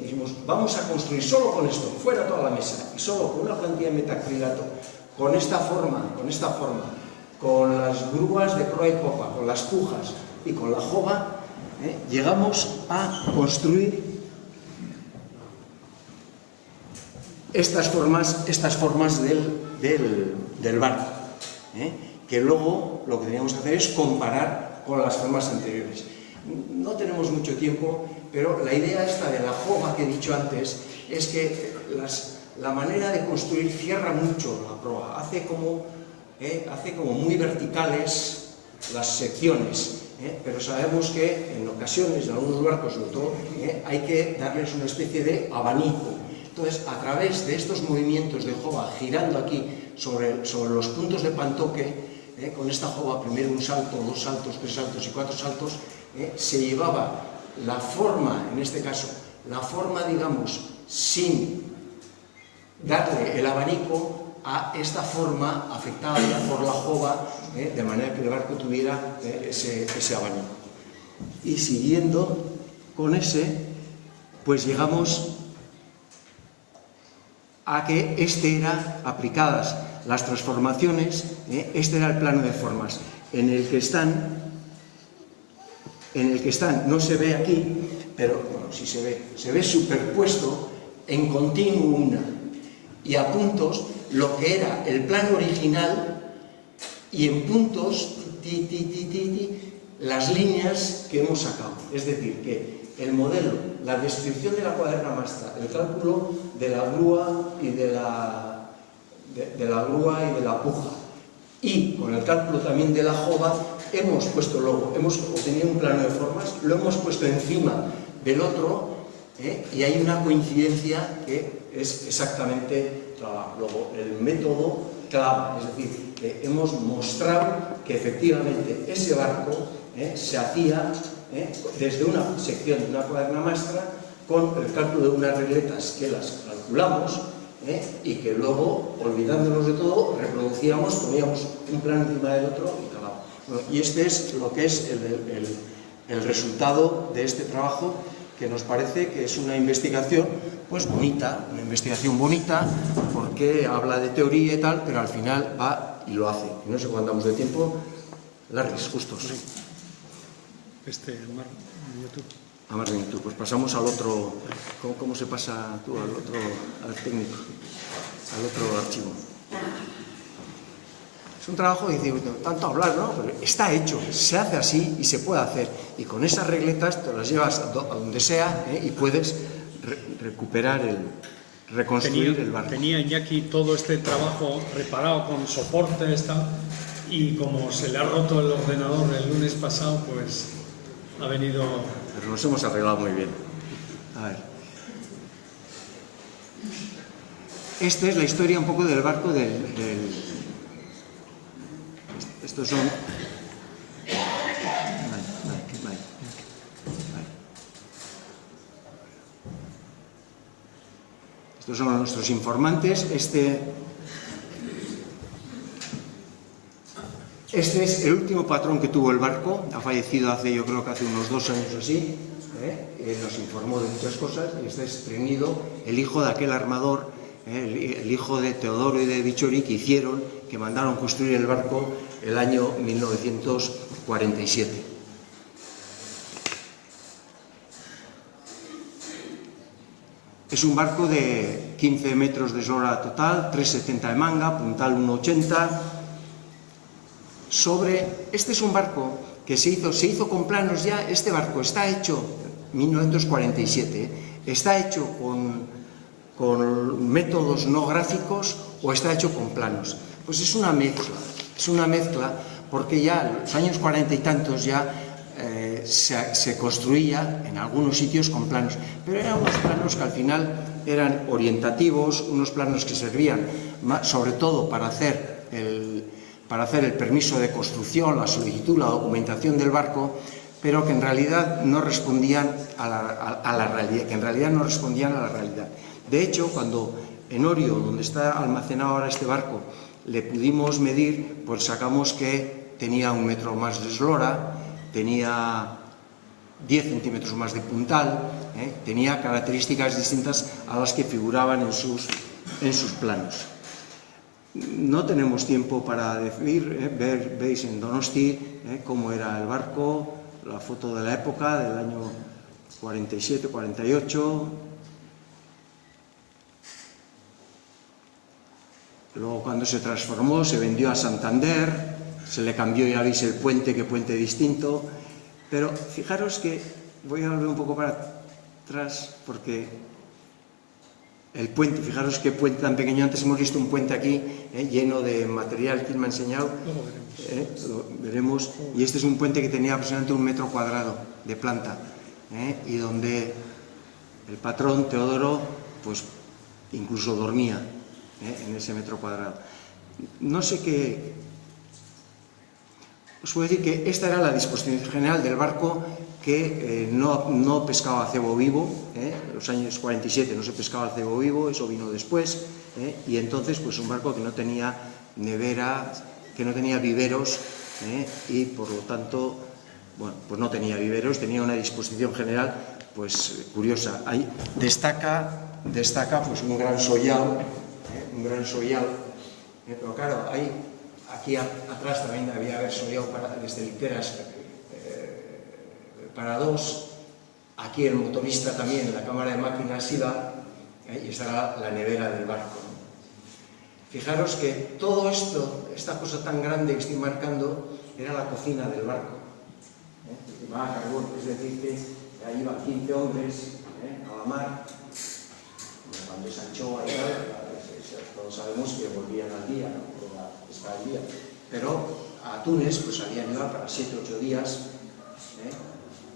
dijimos, vamos a construir solo con esto, fuera toda la mesa, y solo con una plantilla de metacrilato, con esta forma, con las grúas de proa y popa, con las pujas y con la jova, llegamos a construir estas formas del barco, que luego lo que teníamos que hacer es comparar con las formas anteriores. No tenemos mucho tiempo, pero la idea esta de la jova que he dicho antes es que la manera de construir cierra mucho la proa, hace como muy verticales las secciones, pero sabemos que en ocasiones, en algunos barcos sobre todo, hay que darles una especie de abanico. Entonces, a través de estos movimientos de jova, girando aquí sobre los puntos de pantoque, con esta jova, primero un salto, 2 saltos, 3 saltos y 4 saltos, se llevaba la forma, en este caso, la forma, digamos, sin darle el abanico a esta forma afectada ya por la jova, de manera que el barco tuviera ese abanico. Y siguiendo con ese, pues llegamos a que aplicadas las transformaciones, este era el plano de formas, en el que están, no se ve aquí, pero bueno, sí se ve superpuesto en continuo una, y a puntos lo que era el plano original, y en puntos las líneas que hemos sacado. Es decir, que el modelo, la descripción de la cuaderna maestra, el cálculo de la grúa y de la puja, y con el cálculo también de la jova, hemos obtenido un plano de formas, lo hemos puesto encima del otro, y hay una coincidencia que es exactamente clavada. Luego, el método clava, es decir, que hemos mostrado que efectivamente ese barco se hacía desde una sección de una cuaderna maestra con el cálculo de unas regletas que las calculamos, y que luego, olvidándonos de todo, reproducíamos, poníamos un plano encima del otro y calamos. Bueno, y este es lo que es el resultado de este trabajo, que nos parece que es una investigación pues bonita, porque habla de teoría y tal, pero al final va y lo hace. Y no sé cuándo andamos de tiempo, largos, justos. A más de YouTube. Pues pasamos al otro. ¿Cómo se pasa tú al técnico? Al otro archivo. Es un trabajo que dice, tanto hablar, ¿no? Pero está hecho, se hace así y se puede hacer. Y con esas regletas te las llevas a donde sea, y puedes reconstruir el barco. Tenía Iñaki todo este trabajo reparado con soportes, y como se le ha roto el ordenador el lunes pasado, pues ha venido... Pero nos hemos arreglado muy bien. A ver. Esta es la historia un poco del barco Estos son... Vale. Estos son nuestros informantes. Este es el último patrón que tuvo el barco. Ha fallecido yo creo que hace unos 2 años así. Nos informó de muchas cosas. Y este es Trinido, el hijo de aquel armador, el hijo de Teodoro y de Bichori, que mandaron construir el barco el año 1947. Es un barco de 15 metros de eslora total, 3,70 de manga, puntal 1,80. Este es un barco que se hizo con planos ya. Este barco está hecho en 1947, está hecho con métodos no gráficos o está hecho con planos. Pues es una mezcla, porque ya en los años 40 y tantos ya se construía en algunos sitios con planos, pero eran unos planos que al final eran orientativos, unos planos que servían sobre todo para hacer el permiso de construcción, la solicitud, la documentación del barco, pero que en realidad no respondían a la realidad, De hecho, cuando en Orio, donde está almacenado ahora este barco, le pudimos medir, pues sacamos que tenía 1 metro más de eslora, tenía 10 centímetros más de puntal, tenía características distintas a las que figuraban en sus planos. No tenemos tiempo para decir, veis en Donosti cómo era el barco, la foto de la época, del año 47, 48. Luego cuando se transformó, se vendió a Santander, se le cambió, ya veis el puente, qué puente distinto. Pero fijaros que, voy a volver un poco para atrás, porque el puente, fijaros qué puente tan pequeño. Antes hemos visto un puente aquí lleno de material que me ha enseñado. Lo veremos. Y este es un puente que tenía aproximadamente 1 metro cuadrado de planta. Y donde el patrón Teodoro, pues incluso dormía en ese metro cuadrado. No sé qué. Os puedo decir que esta era la disposición general del barco, que no pescaba cebo vivo. En los años 47 no se pescaba el cebo vivo, eso vino después. Y entonces, pues un barco que no tenía nevera, que no tenía viveros, y por lo tanto, bueno, pues no tenía viveros, tenía una disposición general pues curiosa. Ahí destaca pues un gran sollado, pero claro, aquí atrás también había haber sollado desde literas para 2. Aquí el motorista también, la cámara de máquinas iba, y esta era la nevera del barco. Fijaros que todo esto, esta cosa tan grande que estoy marcando, era la cocina del barco. Va a carbón, es decir, que ahí iban 15 hombres a la mar, cuando se anchoa y tal, todos sabemos que volvían al día, ¿no? Está al día. Pero a Túnez pues habían ido para 7 o 8 días.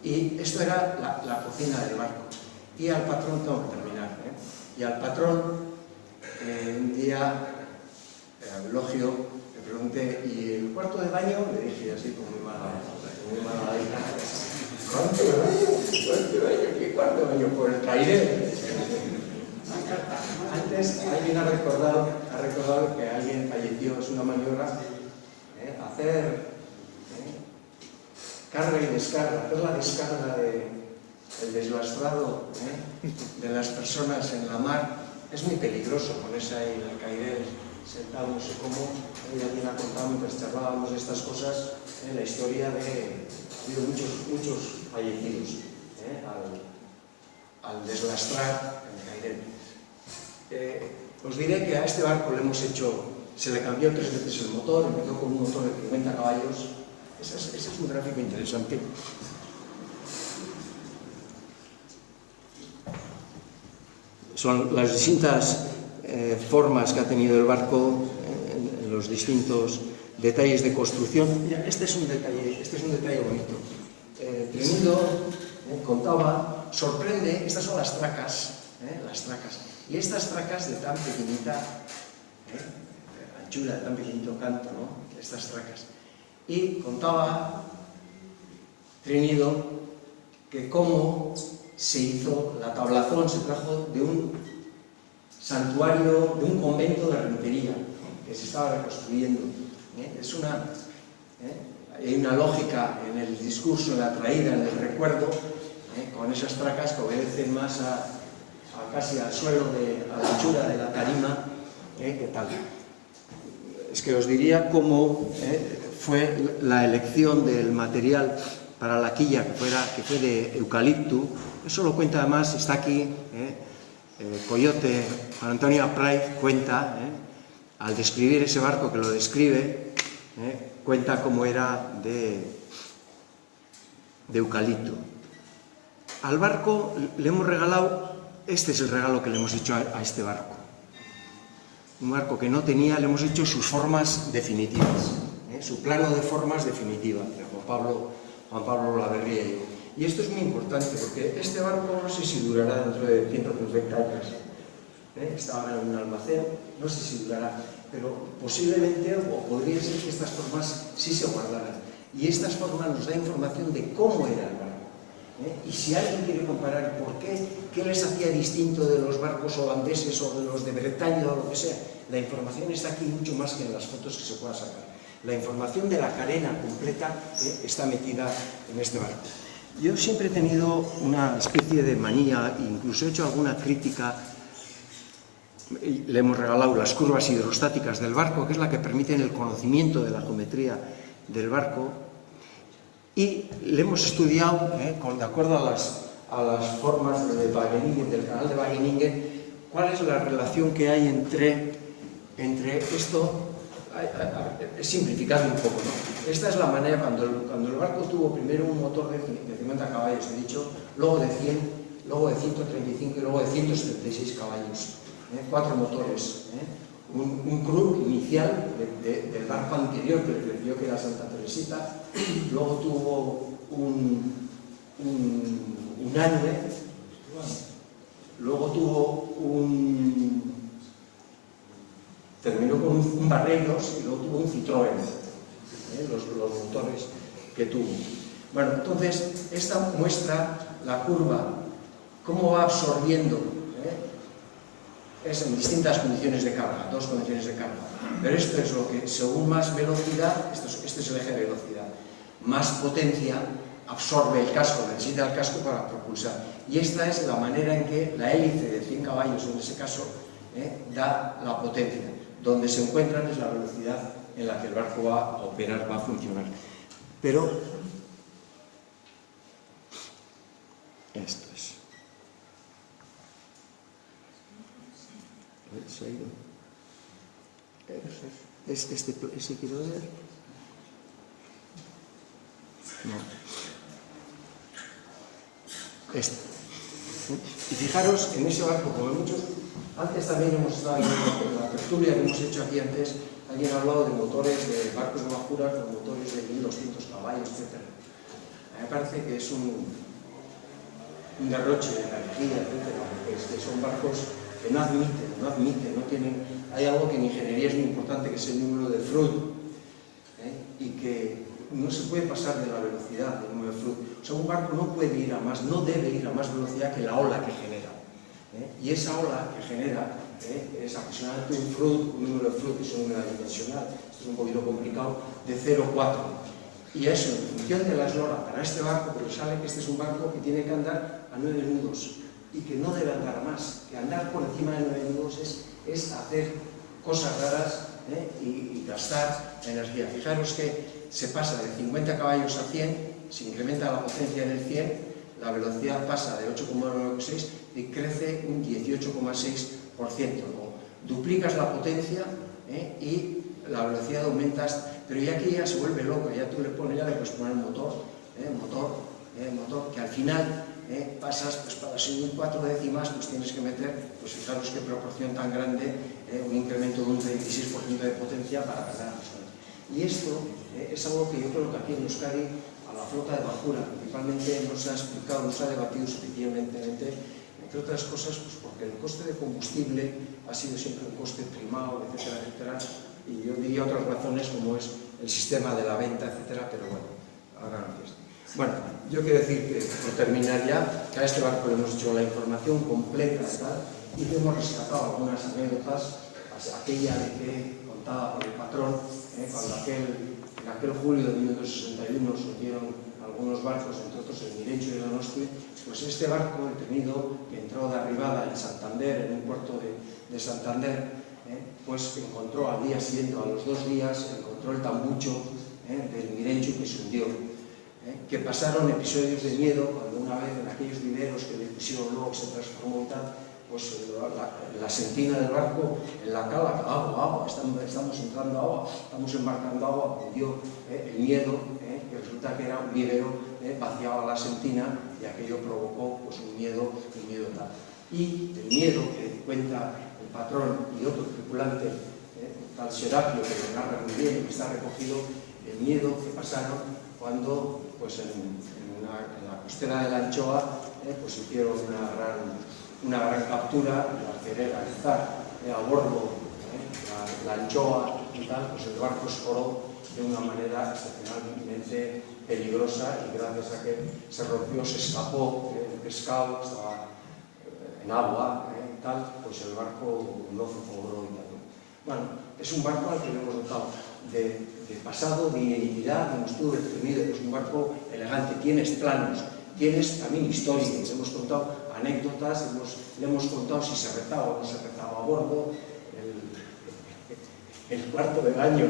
Y esto era la cocina del barco. Y al patrón, tengo que terminar, y al patrón, un día, al elogio, le pregunté, ¿y el cuarto de baño? Le dije así con muy mala ¿cuánto de baño? ¿Qué cuarto de baño? Por el Cairé. Antes alguien ha recordado que alguien falleció, es una maniobra, hacer carga y descarga, hacer la descarga del deslastrado de las personas en la mar. Es muy peligroso ponerse ahí en el Cairé sentado, no sé cómo. Alguien ha contado mientras charlábamos de estas cosas la historia de muchos fallecidos al deslastrar el Cairé. Os diré que a este barco se le cambió 3 veces el motor, empezó con un motor de 50 caballos. Ese es un gráfico interesante. Son las distintas formas que ha tenido el barco, en los distintos detalles de construcción. Mira, este es un detalle bonito. Trinido contaba, sorprende, estas son las tracas. Y estas tracas de tan pequeñita anchura, de tan pequeñito canto, ¿no? Estas tracas. Y contaba Trinido que cómo se hizo la tablazón, se trajo de un santuario, de un convento de Rentería, que se estaba reconstruyendo. Hay una lógica en el discurso, en la traída, en el recuerdo, con esas tracas que obedecen más casi al suelo, a la anchura de la tarima, ¿qué tal? Es que os diría cómo fue la elección del material para la quilla, que fue de eucalipto. Eso lo cuenta además, está aquí, Coyote, Juan Antonio Prais cuenta, al describir ese barco, que lo describe, cuenta cómo era de eucalipto. Al barco le hemos regalado, este es el regalo que le hemos hecho a este barco. Un barco que no tenía, le hemos hecho sus formas definitivas, su plano de formas definitiva, de Juan Pablo Laverría. Y esto es muy importante porque este barco no sé si durará dentro de 150 años. Está ahora en un almacén, no sé si durará, pero posiblemente, o podría ser que estas formas sí se guardaran. Y estas formas nos dan información de cómo era el barco. Y si alguien quiere comparar por qué les hacía distinto de los barcos holandeses o de los de Bretaña o lo que sea, la información está aquí mucho más que en las fotos que se pueda sacar. La información de la carena completa está metida en este barco. Yo siempre he tenido una especie de manía, incluso he hecho alguna crítica le hemos regalado las curvas hidrostáticas del barco, que es la que permite el conocimiento de la geometría del barco, y le hemos estudiado, de acuerdo a las formas del canal de Wageningen, cuál es la relación que hay entre esto. He simplificado un poco, ¿no? Esta es la manera, cuando el barco tuvo primero un motor de 50 caballos, he dicho, luego de 100, luego de 135 y luego de 176 caballos. 4 motores. Un crew inicial del barco anterior que le creció, que era Santa Teresita. Luego tuvo un Añue. Luego tuvo terminó con un Barreiros y luego tuvo un Citroën, los motores que tuvo. Bueno, entonces, esta muestra la curva, cómo va absorbiendo, es en distintas condiciones de carga, 2 condiciones de carga. Pero esto es lo que, según más velocidad, este es el eje de velocidad, más potencia absorbe el casco, necesita el casco para propulsar. Y esta es la manera en que la hélice de 100 caballos, en ese caso, da la potencia. Donde se encuentran es la velocidad en la que el barco va a operar, va a funcionar. Pero esto es. ¿Se ha ido? ¿Ese quiero ver? No. Este. Y fijaros, en ese barco, como muchos, antes también hemos estado viendo en la tertulia que hemos hecho aquí antes, alguien ha hablado de motores de barcos de bajura con motores de 1200 caballos, etc. A mí me parece que es un derroche de energía, etc. Porque es que son barcos que no admiten, no tienen. Hay algo que en ingeniería es muy importante, que es el número de Freud, y que no se puede pasar de la velocidad del número de Freud. O sea, un barco no puede ir a más, no debe ir a más velocidad que la ola que genera. Y esa ola que genera es aproximadamente un número de Freud, que es un número dimensional, esto es un poquito complicado, de 0,4. Y eso, en función de la eslora para este barco, pero sale que este es un barco que tiene que andar a 9 nudos y que no debe andar a más, que andar por encima de 9 nudos es hacer cosas raras y gastar energía. Fijaros que se pasa de 50 caballos a 100, se incrementa la potencia del 100, la velocidad pasa de 8,96 y crece un 18,6%. Duplicas la potencia y la velocidad aumentas, pero ya aquí ya se vuelve loco, ya tú le puedes poner motor, que al final pasas, pues para subir 4 décimas, pues tienes que meter, pues fijaros qué proporción tan grande, un incremento de un 36% de potencia para ganar. Y esto es algo que yo creo que aquí en Euskadi, a la flota de bajura, principalmente no se ha explicado, no se ha debatido suficientemente, entre otras cosas, pues porque el coste de combustible ha sido siempre un coste primado, etcétera, etcétera, y yo diría otras razones como es el sistema de la venta, etcétera, pero bueno, ahora no es. Bueno, yo quiero decir que, por terminar ya, que a este barco le hemos hecho la información completa y tal, y le hemos rescatado algunas anécdotas, aquella de que contaba por el patrón, cuando en aquel julio de 1961 se hundieron algunos barcos, entre otros el Mirencho y el Donosti, pues este barco, el tenido, que entró de arribada en Santander, en un puerto de Santander, pues encontró al día siguiente, a los 2 días, encontró el tambucho del Mirencho que se hundió. Que pasaron episodios de miedo cuando una vez en aquellos viveros que le pusieron luego, que se transformó y tal, pues la sentina del barco en la cala, agua, estamos entrando agua, estamos embarcando agua, hundió el miedo, que resulta que era un vivero, vaciaba la sentina y aquello provocó pues un miedo tal. Y el miedo que cuenta el patrón y otro tripulante, tal Serapio, que lo narra muy bien, que está recogido, el miedo que pasaron cuando pues en la costera de la Anchoa pues hicieron una gran captura, al querer alzar a bordo la Anchoa y tal, pues el barco escoró de una manera excepcionalmente peligrosa y gracias a que se rompió, se escapó el pescado, estaba en agua y tal, pues el barco no zozobró y tal. Bueno, es un barco al que le hemos dotado de pasado, de identidad, hemos estuvo definido, es un barco elegante, tienes planos, tienes también historias, hemos contado anécdotas, le hemos contado si se rezaba o no se rezaba a bordo, el cuarto de baño,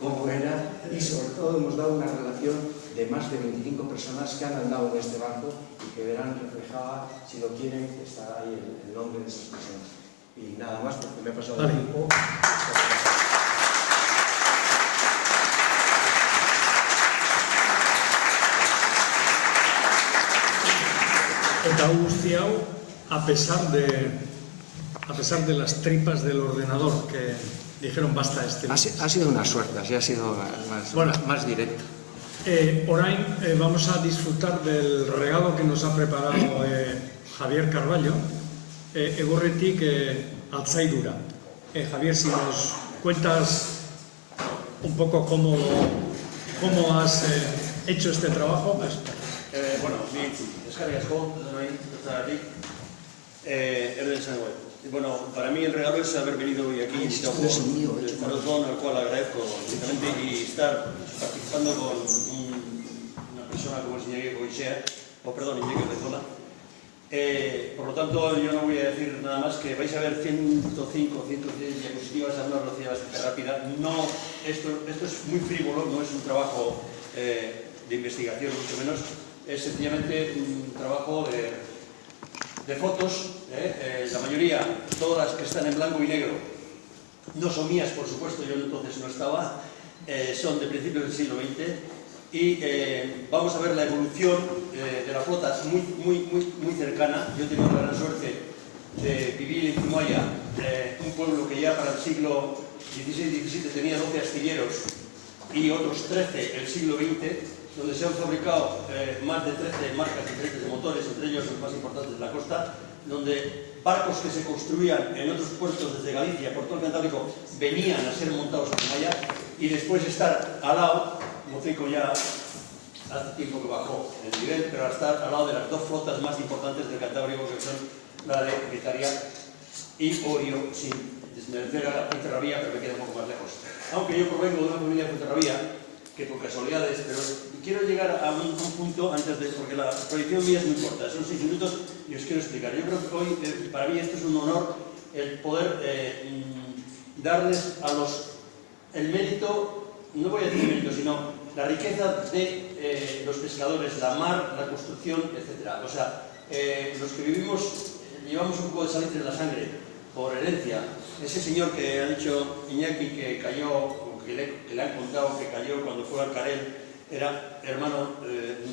cómo era, y sobre todo hemos dado una relación de más de 25 personas que han andado en este barco y que verán reflejada, si lo quieren, está ahí el nombre de esas personas. Y nada más, porque me he pasado el tiempo. Eta guzti hau, a pesar de las tripas del ordenador que dijeron basta este Ha sido una suerte, así ha sido más directo. Orain vamos a disfrutar del regalo que nos ha preparado Javier Carballo, egorretik altzaidura. Javier, si nos cuentas un poco cómo has hecho este trabajo. Bueno, ni eskerrik asko, bueno, para mí el regalo es haber venido hoy aquí, invitado por el Maratón, al cual agradezco infinitamente, y estar participando con una persona como es Iñaki Goichea, Iñaki Rezola. Por lo tanto, yo no voy a decir nada más, que vais a ver 105, 110 diapositivas a una velocidad bastante rápida. No, esto es muy frívolo, no es un trabajo de investigación, mucho menos. Es sencillamente un trabajo de fotos, la mayoría, todas las que están en blanco y negro, no son mías, por supuesto, yo entonces no estaba, son de principios del siglo XX, y vamos a ver la evolución de la flota muy cercana. Yo he tenido la gran suerte de vivir en Zumaya, un pueblo que ya para el siglo XVI-XVII tenía 12 astilleros y otros 13 el siglo XX, donde se han fabricado más de 13 marcas diferentes de motores, entre ellos los más importantes de la costa, donde barcos que se construían en otros puertos desde Galicia, por todo el Cantábrico, venían a ser montados en Zumaya, y después estar al lado, Motrico ya hace tiempo que bajó el nivel, pero estar al lado de las dos flotas más importantes del Cantábrico, que son la de Getaria y Orio, sin desmerecer a Fuenterrabía, pero me queda un poco más lejos. Aunque yo provengo de una familia de Fuenterrabía, que por casualidades, pero quiero llegar a un punto antes de, porque la proyección mía es muy corta, son 6 minutos y os quiero explicar. Yo creo que hoy, para mí, esto es un honor, el poder darles a el mérito, no voy a decir mérito, sino la riqueza de los pescadores, la mar, la construcción, etc. O sea, los que vivimos, llevamos un poco de salitre en la sangre, por herencia. Ese señor que ha dicho Iñaki que cayó, que le han contado que cayó cuando fue al Carel, era hermano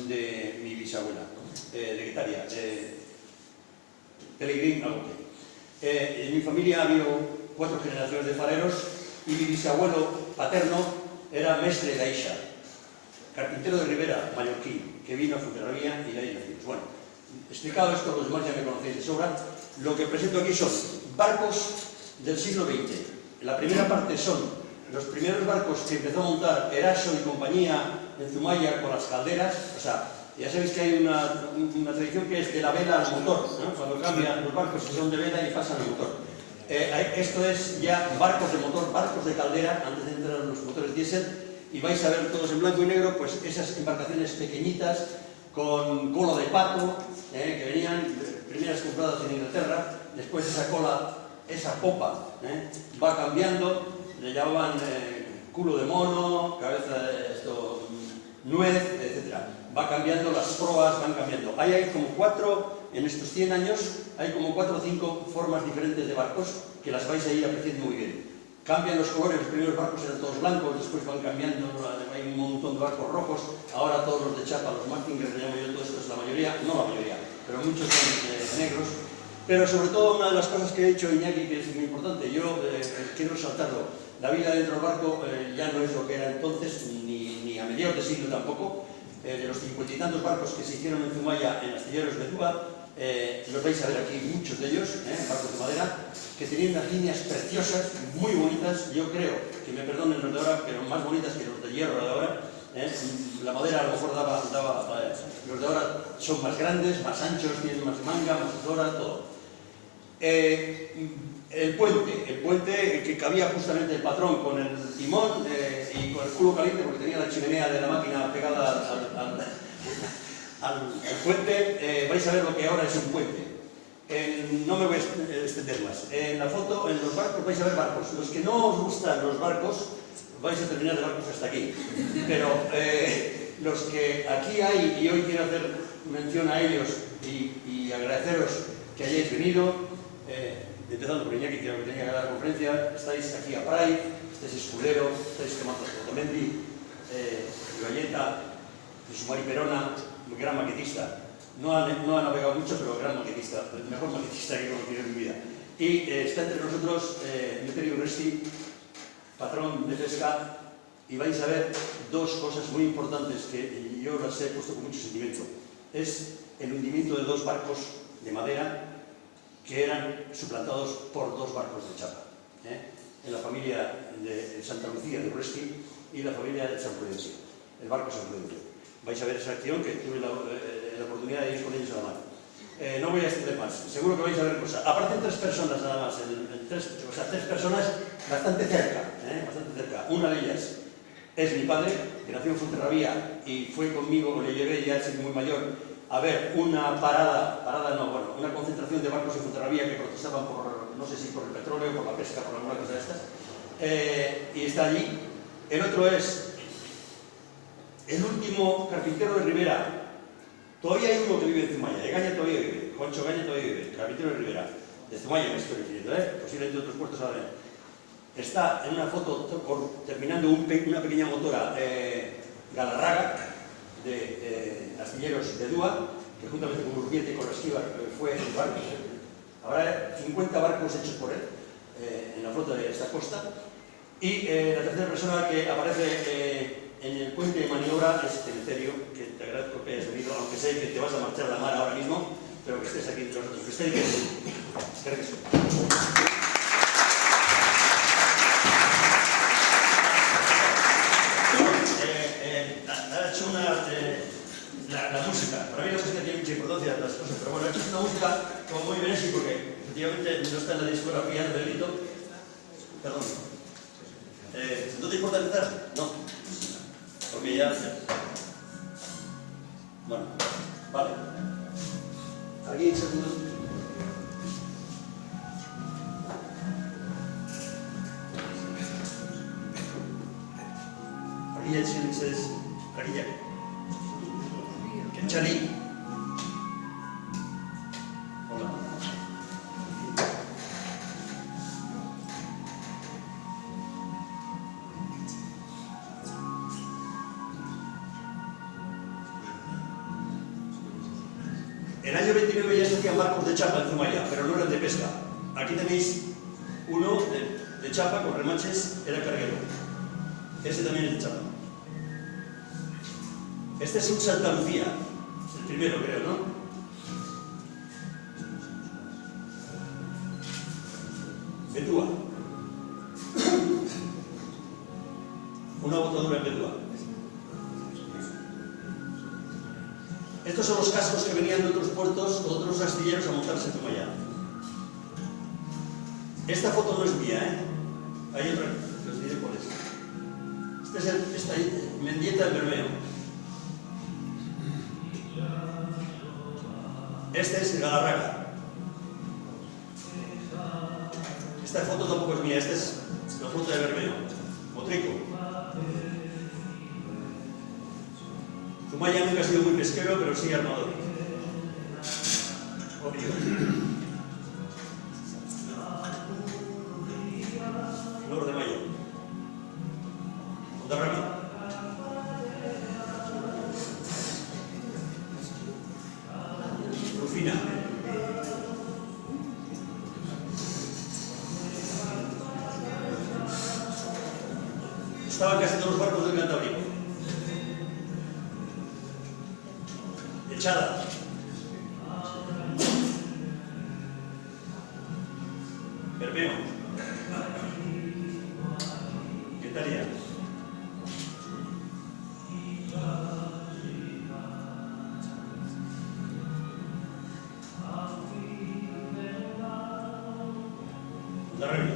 de mi bisabuela, de Getaria, Pelegrín Agote. En mi familia ha habido 4 generaciones de fareros, y mi bisabuelo paterno era mestre de Aixa, carpintero de Ribera, mallorquín, que vino a Fuenterrabía y de ahí nacimos. Bueno, explicado esto, los demás ya me conocéis de sobra. Lo que presento aquí son barcos del siglo XX. La primera parte son los primeros barcos que empezó a montar Eraso y compañía en Zumaya con las calderas. O sea, ya sabéis que hay una tradición que es de la vela al motor, ¿no? Cuando cambian los barcos que son de vela y pasan al motor. Esto es ya barcos de motor, barcos de caldera, antes de entrar los motores diésel, y vais a ver todos en blanco y negro, pues esas embarcaciones pequeñitas con cola de pato, que venían, primeras compradas en Inglaterra. Después esa cola, esa popa, va cambiando. Le llamaban culo de mono, cabeza de nuez, etc. Va cambiando, las proas van cambiando. Hay como 4, en estos 100 años, hay como 4 o 5 formas diferentes de barcos que las vais a ir apreciando muy bien. Cambian los colores, los primeros barcos eran todos blancos, después van cambiando, hay un montón de barcos rojos, ahora todos los de chapa, los Martingers, le llamo yo, todo esto es la mayoría, no la mayoría, pero muchos son negros. Pero sobre todo una de las cosas que ha dicho Iñaki, que es muy importante, yo quiero resaltarlo. La vida dentro del barco ya no es lo que era entonces, ni a mediados de siglo tampoco. De los 50 y tantos barcos que se hicieron en Zumaya, en astilleros de Túa, los vais a ver aquí, muchos de ellos, barcos de madera, que tenían unas líneas preciosas, muy bonitas. Yo creo, que me perdonen los de ahora, pero más bonitas que los de hierro de ahora. La madera a lo mejor daba los de ahora son más grandes, más anchos, tienen más manga, más eslora, todo. El puente que cabía justamente el patrón con el timón y con el culo caliente, porque tenía la chimenea de la máquina pegada al puente. Vais a ver lo que ahora es un puente. no me voy a extender más. En la foto, en los barcos, vais a ver barcos. Los que no os gustan los barcos, vais a terminar de barcos hasta aquí. Pero los que aquí hay, y hoy quiero hacer mención a ellos y agradeceros que hayáis venido, empezando por Iñaki, que tenía que dar la conferencia, estáis aquí a Pride, estáis Escudero, estáis Tomás Otamendi, Valleta, Sumari Perona, un gran maquetista. No ha navegado mucho, pero gran maquetista, el mejor maquetista que he conocido en mi vida. Y está entre nosotros Meterio Urresti, patrón de pesca, y vais a ver dos cosas muy importantes que yo las he puesto con mucho sentimiento. Es el hundimiento de dos barcos de madera que eran suplantados por dos barcos de chapa. En la familia de Santa Lucía de Urresti y la familia de San Prudencio, el barco San Prudencio. Vais a ver esa acción que tuve la oportunidad de ir con ellos a la mano. No voy a extender más, seguro que vais a ver cosas. Aparecen tres personas nada más, tres personas bastante cerca, bastante cerca. Una de ellas es mi padre, que nació en Fuenterrabía y fue conmigo, le llevé ya siendo muy mayor, a ver una una concentración de barcos en Fuenterrabía que protestaban por, no sé si por el petróleo, por la pesca, por alguna cosa de estas. Y está allí. El otro es el último carpintero de Ribera. Todavía hay uno que vive en Zumaya, de Gaña todavía vive, Juancho Gaña todavía vive, carpintero de Ribera. De Zumaya me estoy refiriendo, posiblemente otros puertos ahora. Está en una foto terminando una pequeña motora Galarraga de astilleros de Dúa, que juntamente con Urbiete y con Esquivar fue el barco. Habrá 50 barcos hechos por él en la flota de esta costa. Y la tercera persona que aparece en el puente de maniobra es Meterio, que te agradezco que hayas venido, aunque sé que te vas a marchar a la mar ahora mismo, pero que estés aquí entre nosotros, que estés aquí. Gracias. Ha hecho la música. Para mí la música tiene mucha importancia en las cosas, pero bueno, esto es una música como muy benéfica porque efectivamente no está en la discografía del delito. Perdón. ¿No te importa empezar? No. Porque ya... Bueno, vale. ¿Alguien segundo? Arilla es Arilla. Chali. Hola. En el año 29 ya se hacían barcos de chapa en Zumaya, pero no eran de pesca. Aquí tenéis uno de chapa con remaches, era carguero. Este también es de chapa. Este es un Santa Lucía, el primero creo, ¿no? Betúa. Una botadura en Betúa. Estos son los cascos que venían de otros puertos o de otros astilleros a montarse en Zumaya. Esta foto no es mía, Hay otra, que os diré cuál es. Este es esta Mendieta en Bermeo. Este es Galarraga. Esta foto tampoco es mía, esta es la flota de Bermeo. Motrico. Zumaya nunca ha sido muy pesquero, pero sí armador. Obvio. Flor de Mayo. Ondarrami. Rufina. Estaban casi todos los barcos del Cantábrico. Echada. Bermeo. Guetaria. Ondarrami.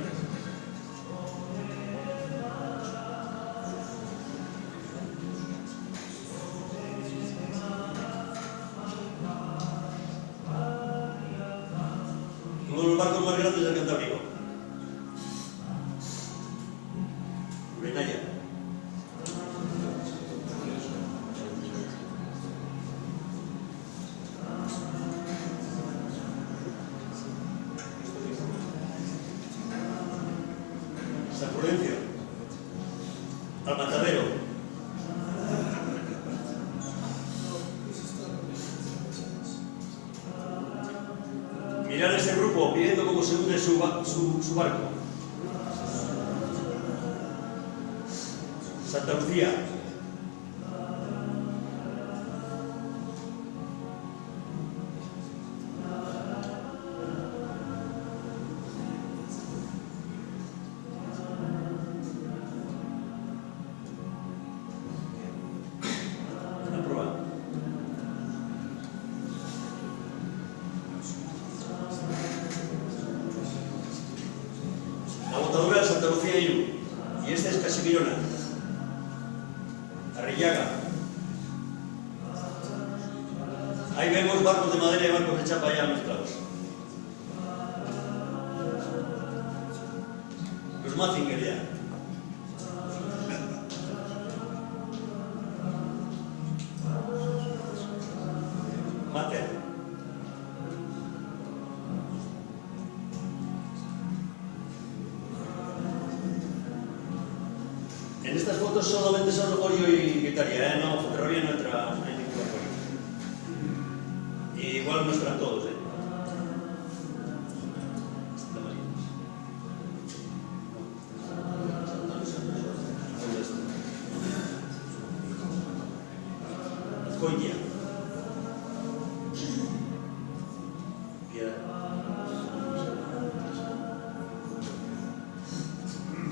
uno de los barcos más grandes del Cantábrico. Urenaya. San Prudencio. Al Matadero. Mirar a ese grupo viendo cómo se hunde su barco. Santa Lucía. La prueba. La botadura de Santa Lucía Iru. Y esta es Casimirona. Arrillaga. Ahí vemos barcos de madera y barcos de chapa ya mezclados. Los Mazinger ya. Mater. En estas fotos solamente son Orio y Guetaria, no, Fuenterrabía no entra en ningún barco. Y igual no están todos, Azcoitia.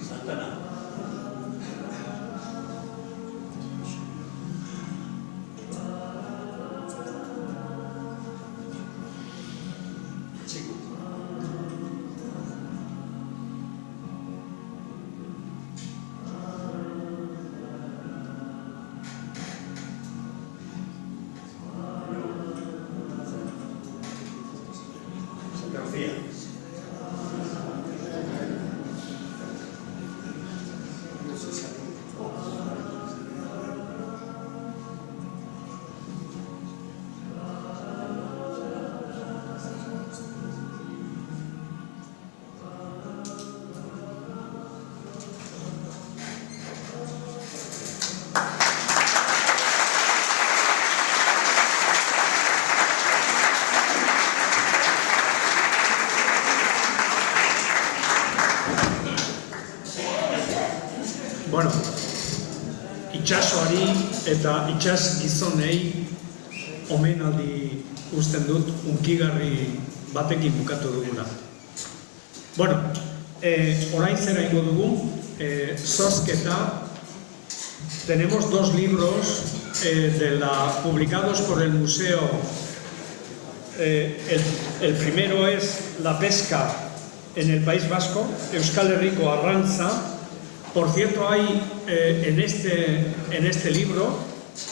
Santana. Chico. Santa Lucía. Bueno, itxasoari eta itsas gizonei omenaldi uzten dut unkigarri batekin bukatu duguna. Bueno, orain zera ingo dugu, zozketa. Tenemos dos libros publicados por el museo. El primero es La pesca en el País Vasco, Euskal Herriko Arrantza. Por cierto, hay en este libro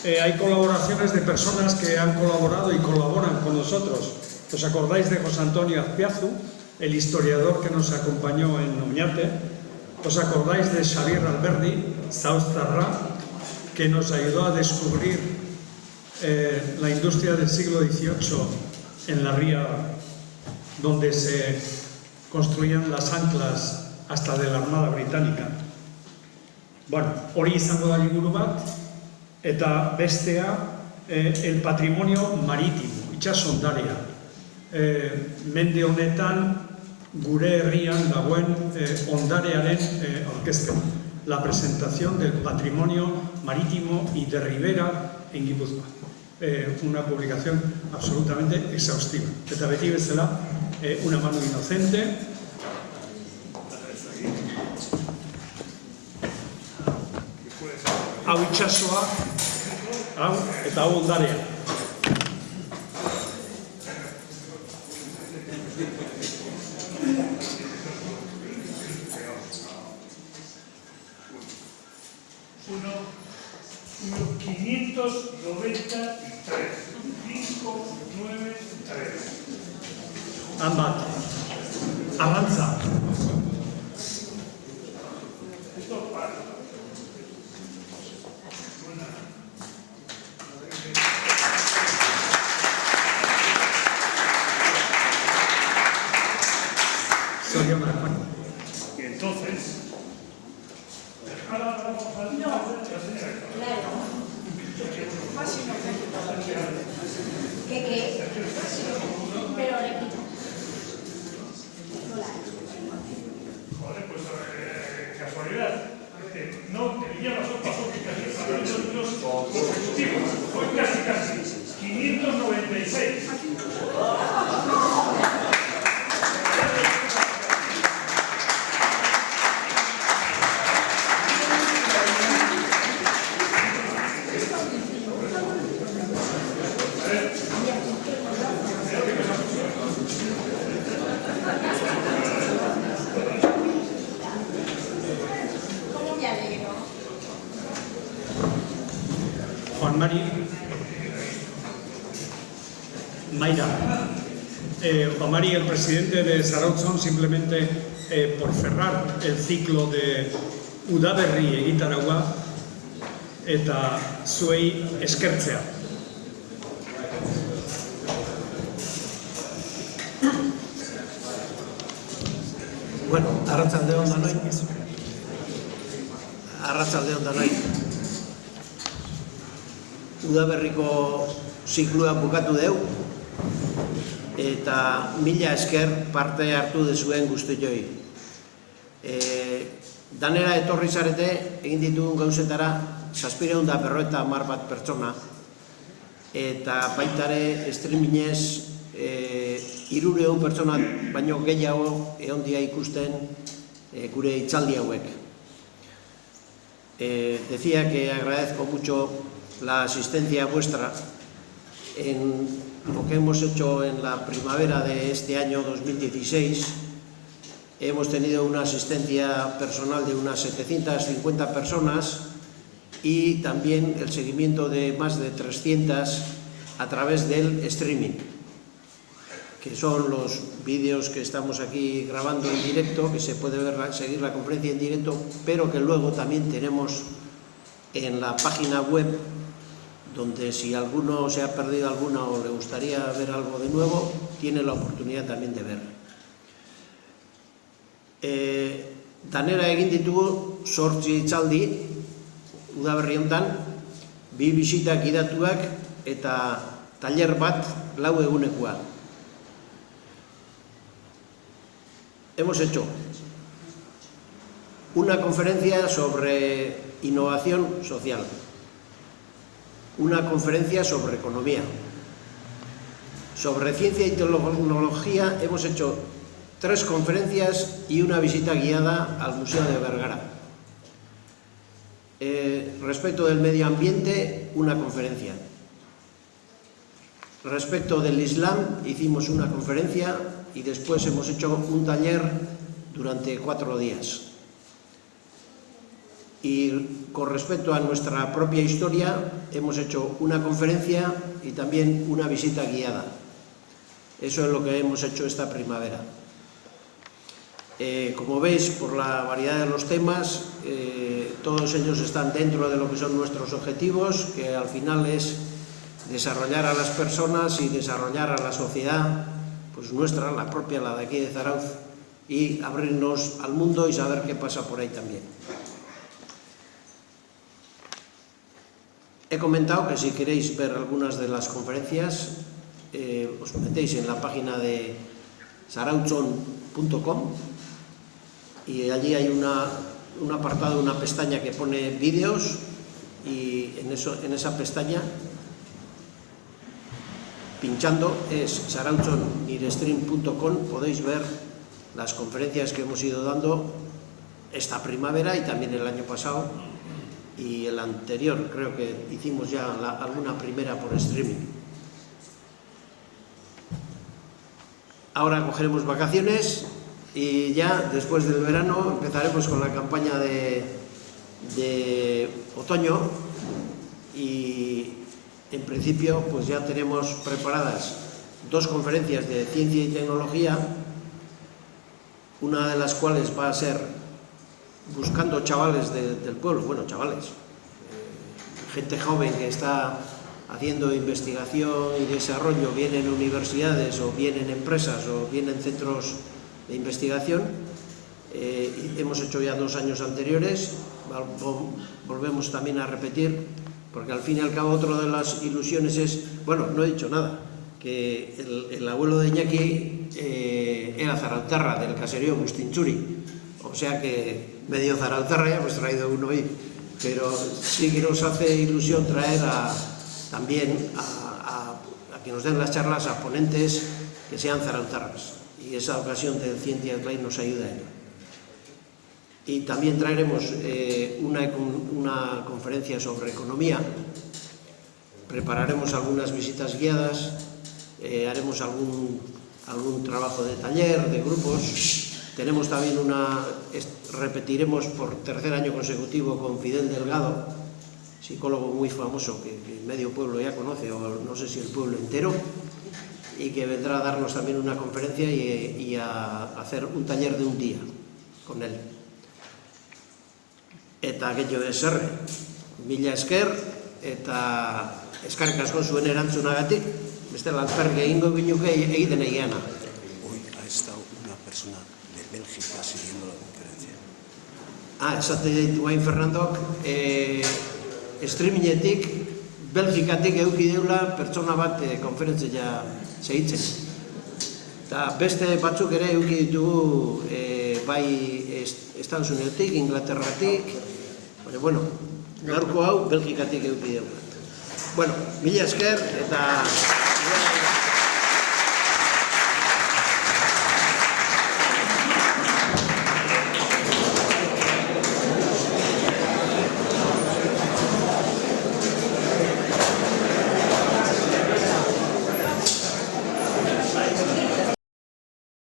hay colaboraciones de personas que han colaborado y colaboran con nosotros. ¿Os acordáis de José Antonio Azpiazu, el historiador que nos acompañó en Oñate? ¿Os acordáis de Xavier Alberdi, Zauztarra, que nos ayudó a descubrir la industria del siglo XVIII en la ría, donde se construían las anclas hasta de la Armada Británica? Bueno, hori izango da liburu bat, eta bestea el patrimonio marítimo, itsas ondarea. Mende honetan gure herrian dagoen ondarearen aurkezpena. La presentación del patrimonio marítimo y de ribera en Gipuzkoa. Una publicación absolutamente exhaustiva. Eta beti bezala, una mano inocente. Hau itxasoa, hau eta hau ondarea. Uno 593. 593. Han bat. Arranza. Y entonces, ahora vamos a ¿Qué? Pero le quito. joder, pues casualidad. No, tenía razón, pasó que casi para los consecutivos. Fue casi 596. ¿Cómo me alegro? Juan Mari. Mayra. Juan Mari, el presidente de Zarautzon, simplemente por cerrar el ciclo de udaberri egitaragua eta zuei eskertzea. Bueno, arratsaldeon danoi. Arratsaldeon danoi. Udaberriko zikloa bukatu deu eta mila esker parte hartu dezuen guztioi. Danera etorri zarete egin ditugun gauzetara 750 bat pertsona eta baitare streamingez 300 pertsona baino gehiago egondia ikusten gure hitzaldi hauek. Decía que agradezco mucho la asistencia vuestra en lo que hemos hecho en la primavera de este año 2016. Hemos tenido una asistencia personal de unas 750 personas y también el seguimiento de más de 300 a través del streaming, que son los vídeos que estamos aquí grabando en directo, que se puede ver, seguir la conferencia en directo, pero que luego también tenemos en la página web, donde si alguno se ha perdido alguna o le gustaría ver algo de nuevo, tiene la oportunidad también de ver. Danera egin ditugu 8 hitzaldi udaberri hontan, 2 bisita gidatuak eta tailer bat 4 egunekoa. Hemos hecho una conferencia sobre innovación social, una conferencia sobre economía, sobre ciencia y tecnología hemos hecho 3 conferencias y una visita guiada al Museo de Vergara. Respecto del medio ambiente, una conferencia. Respecto del Islam, hicimos una conferencia y después hemos hecho un taller durante 4 días. Y con respecto a nuestra propia historia, hemos hecho una conferencia y también una visita guiada. Eso es lo que hemos hecho esta primavera. Como veis, por la variedad de los temas, todos ellos están dentro de lo que son nuestros objetivos, que al final es desarrollar a las personas y desarrollar a la sociedad, pues nuestra, la propia, la de aquí de Zarautz, y abrirnos al mundo y saber qué pasa por ahí también. He comentado que si queréis ver algunas de las conferencias, os metéis en la página de zarautzon.com y allí hay un apartado, una pestaña que pone vídeos, y en esa pestaña, pinchando, es zarautzonirestream.com, podéis ver las conferencias que hemos ido dando esta primavera y también el año pasado y el anterior. Creo que hicimos ya alguna primera por streaming. Ahora cogeremos vacaciones y ya después del verano empezaremos con la campaña de otoño, y en principio pues ya tenemos preparadas 2 conferencias de ciencia y tecnología una de las cuales va a ser buscando chavales del pueblo, bueno, chavales, gente joven que está haciendo investigación y desarrollo, bien en universidades o bien en empresas o bien en centros de investigación. Hemos hecho ya 2 años anteriores, volvemos también a repetir, porque al fin y al cabo otra de las ilusiones es, bueno, no he dicho nada, que el abuelo de Iñaki era zarautarra, del caserío Bustinchuri, o sea que medio zarautarra, ya hemos traído uno hoy, pero sí que nos hace ilusión traer también a que nos den las charlas a ponentes que sean zarautarras, y esa ocasión de Ciencias Live nos ayuda a ello. Y también traeremos una conferencia sobre economía, prepararemos algunas visitas guiadas, haremos algún trabajo de taller, de grupos. Tenemos también repetiremos por 3er año consecutivo con Fidel Delgado, psicólogo muy famoso que medio pueblo ya conoce, o no sé si el pueblo entero, y que vendrá a darnos también una conferencia y a hacer un taller de un día con él. Eta gehiago eserre, mila esker, eta eskarrik asko zuen erantzunagatik, beste lanperge egingo ginuke egiten egiana. Hoy ha estado una persona de Bélgica siguiendo la conferencia. Esate ditu hain Fernandok, streamingetik, Belgikatik eduki deula pertsona bat konferentzia segitzen. Eta beste batzuk ere eduki ditugu bai Estados Uniotik, Inglaterratik, baina, bueno, gaurko hau Belgikatik eduki deula. Bueno, mila esker eta...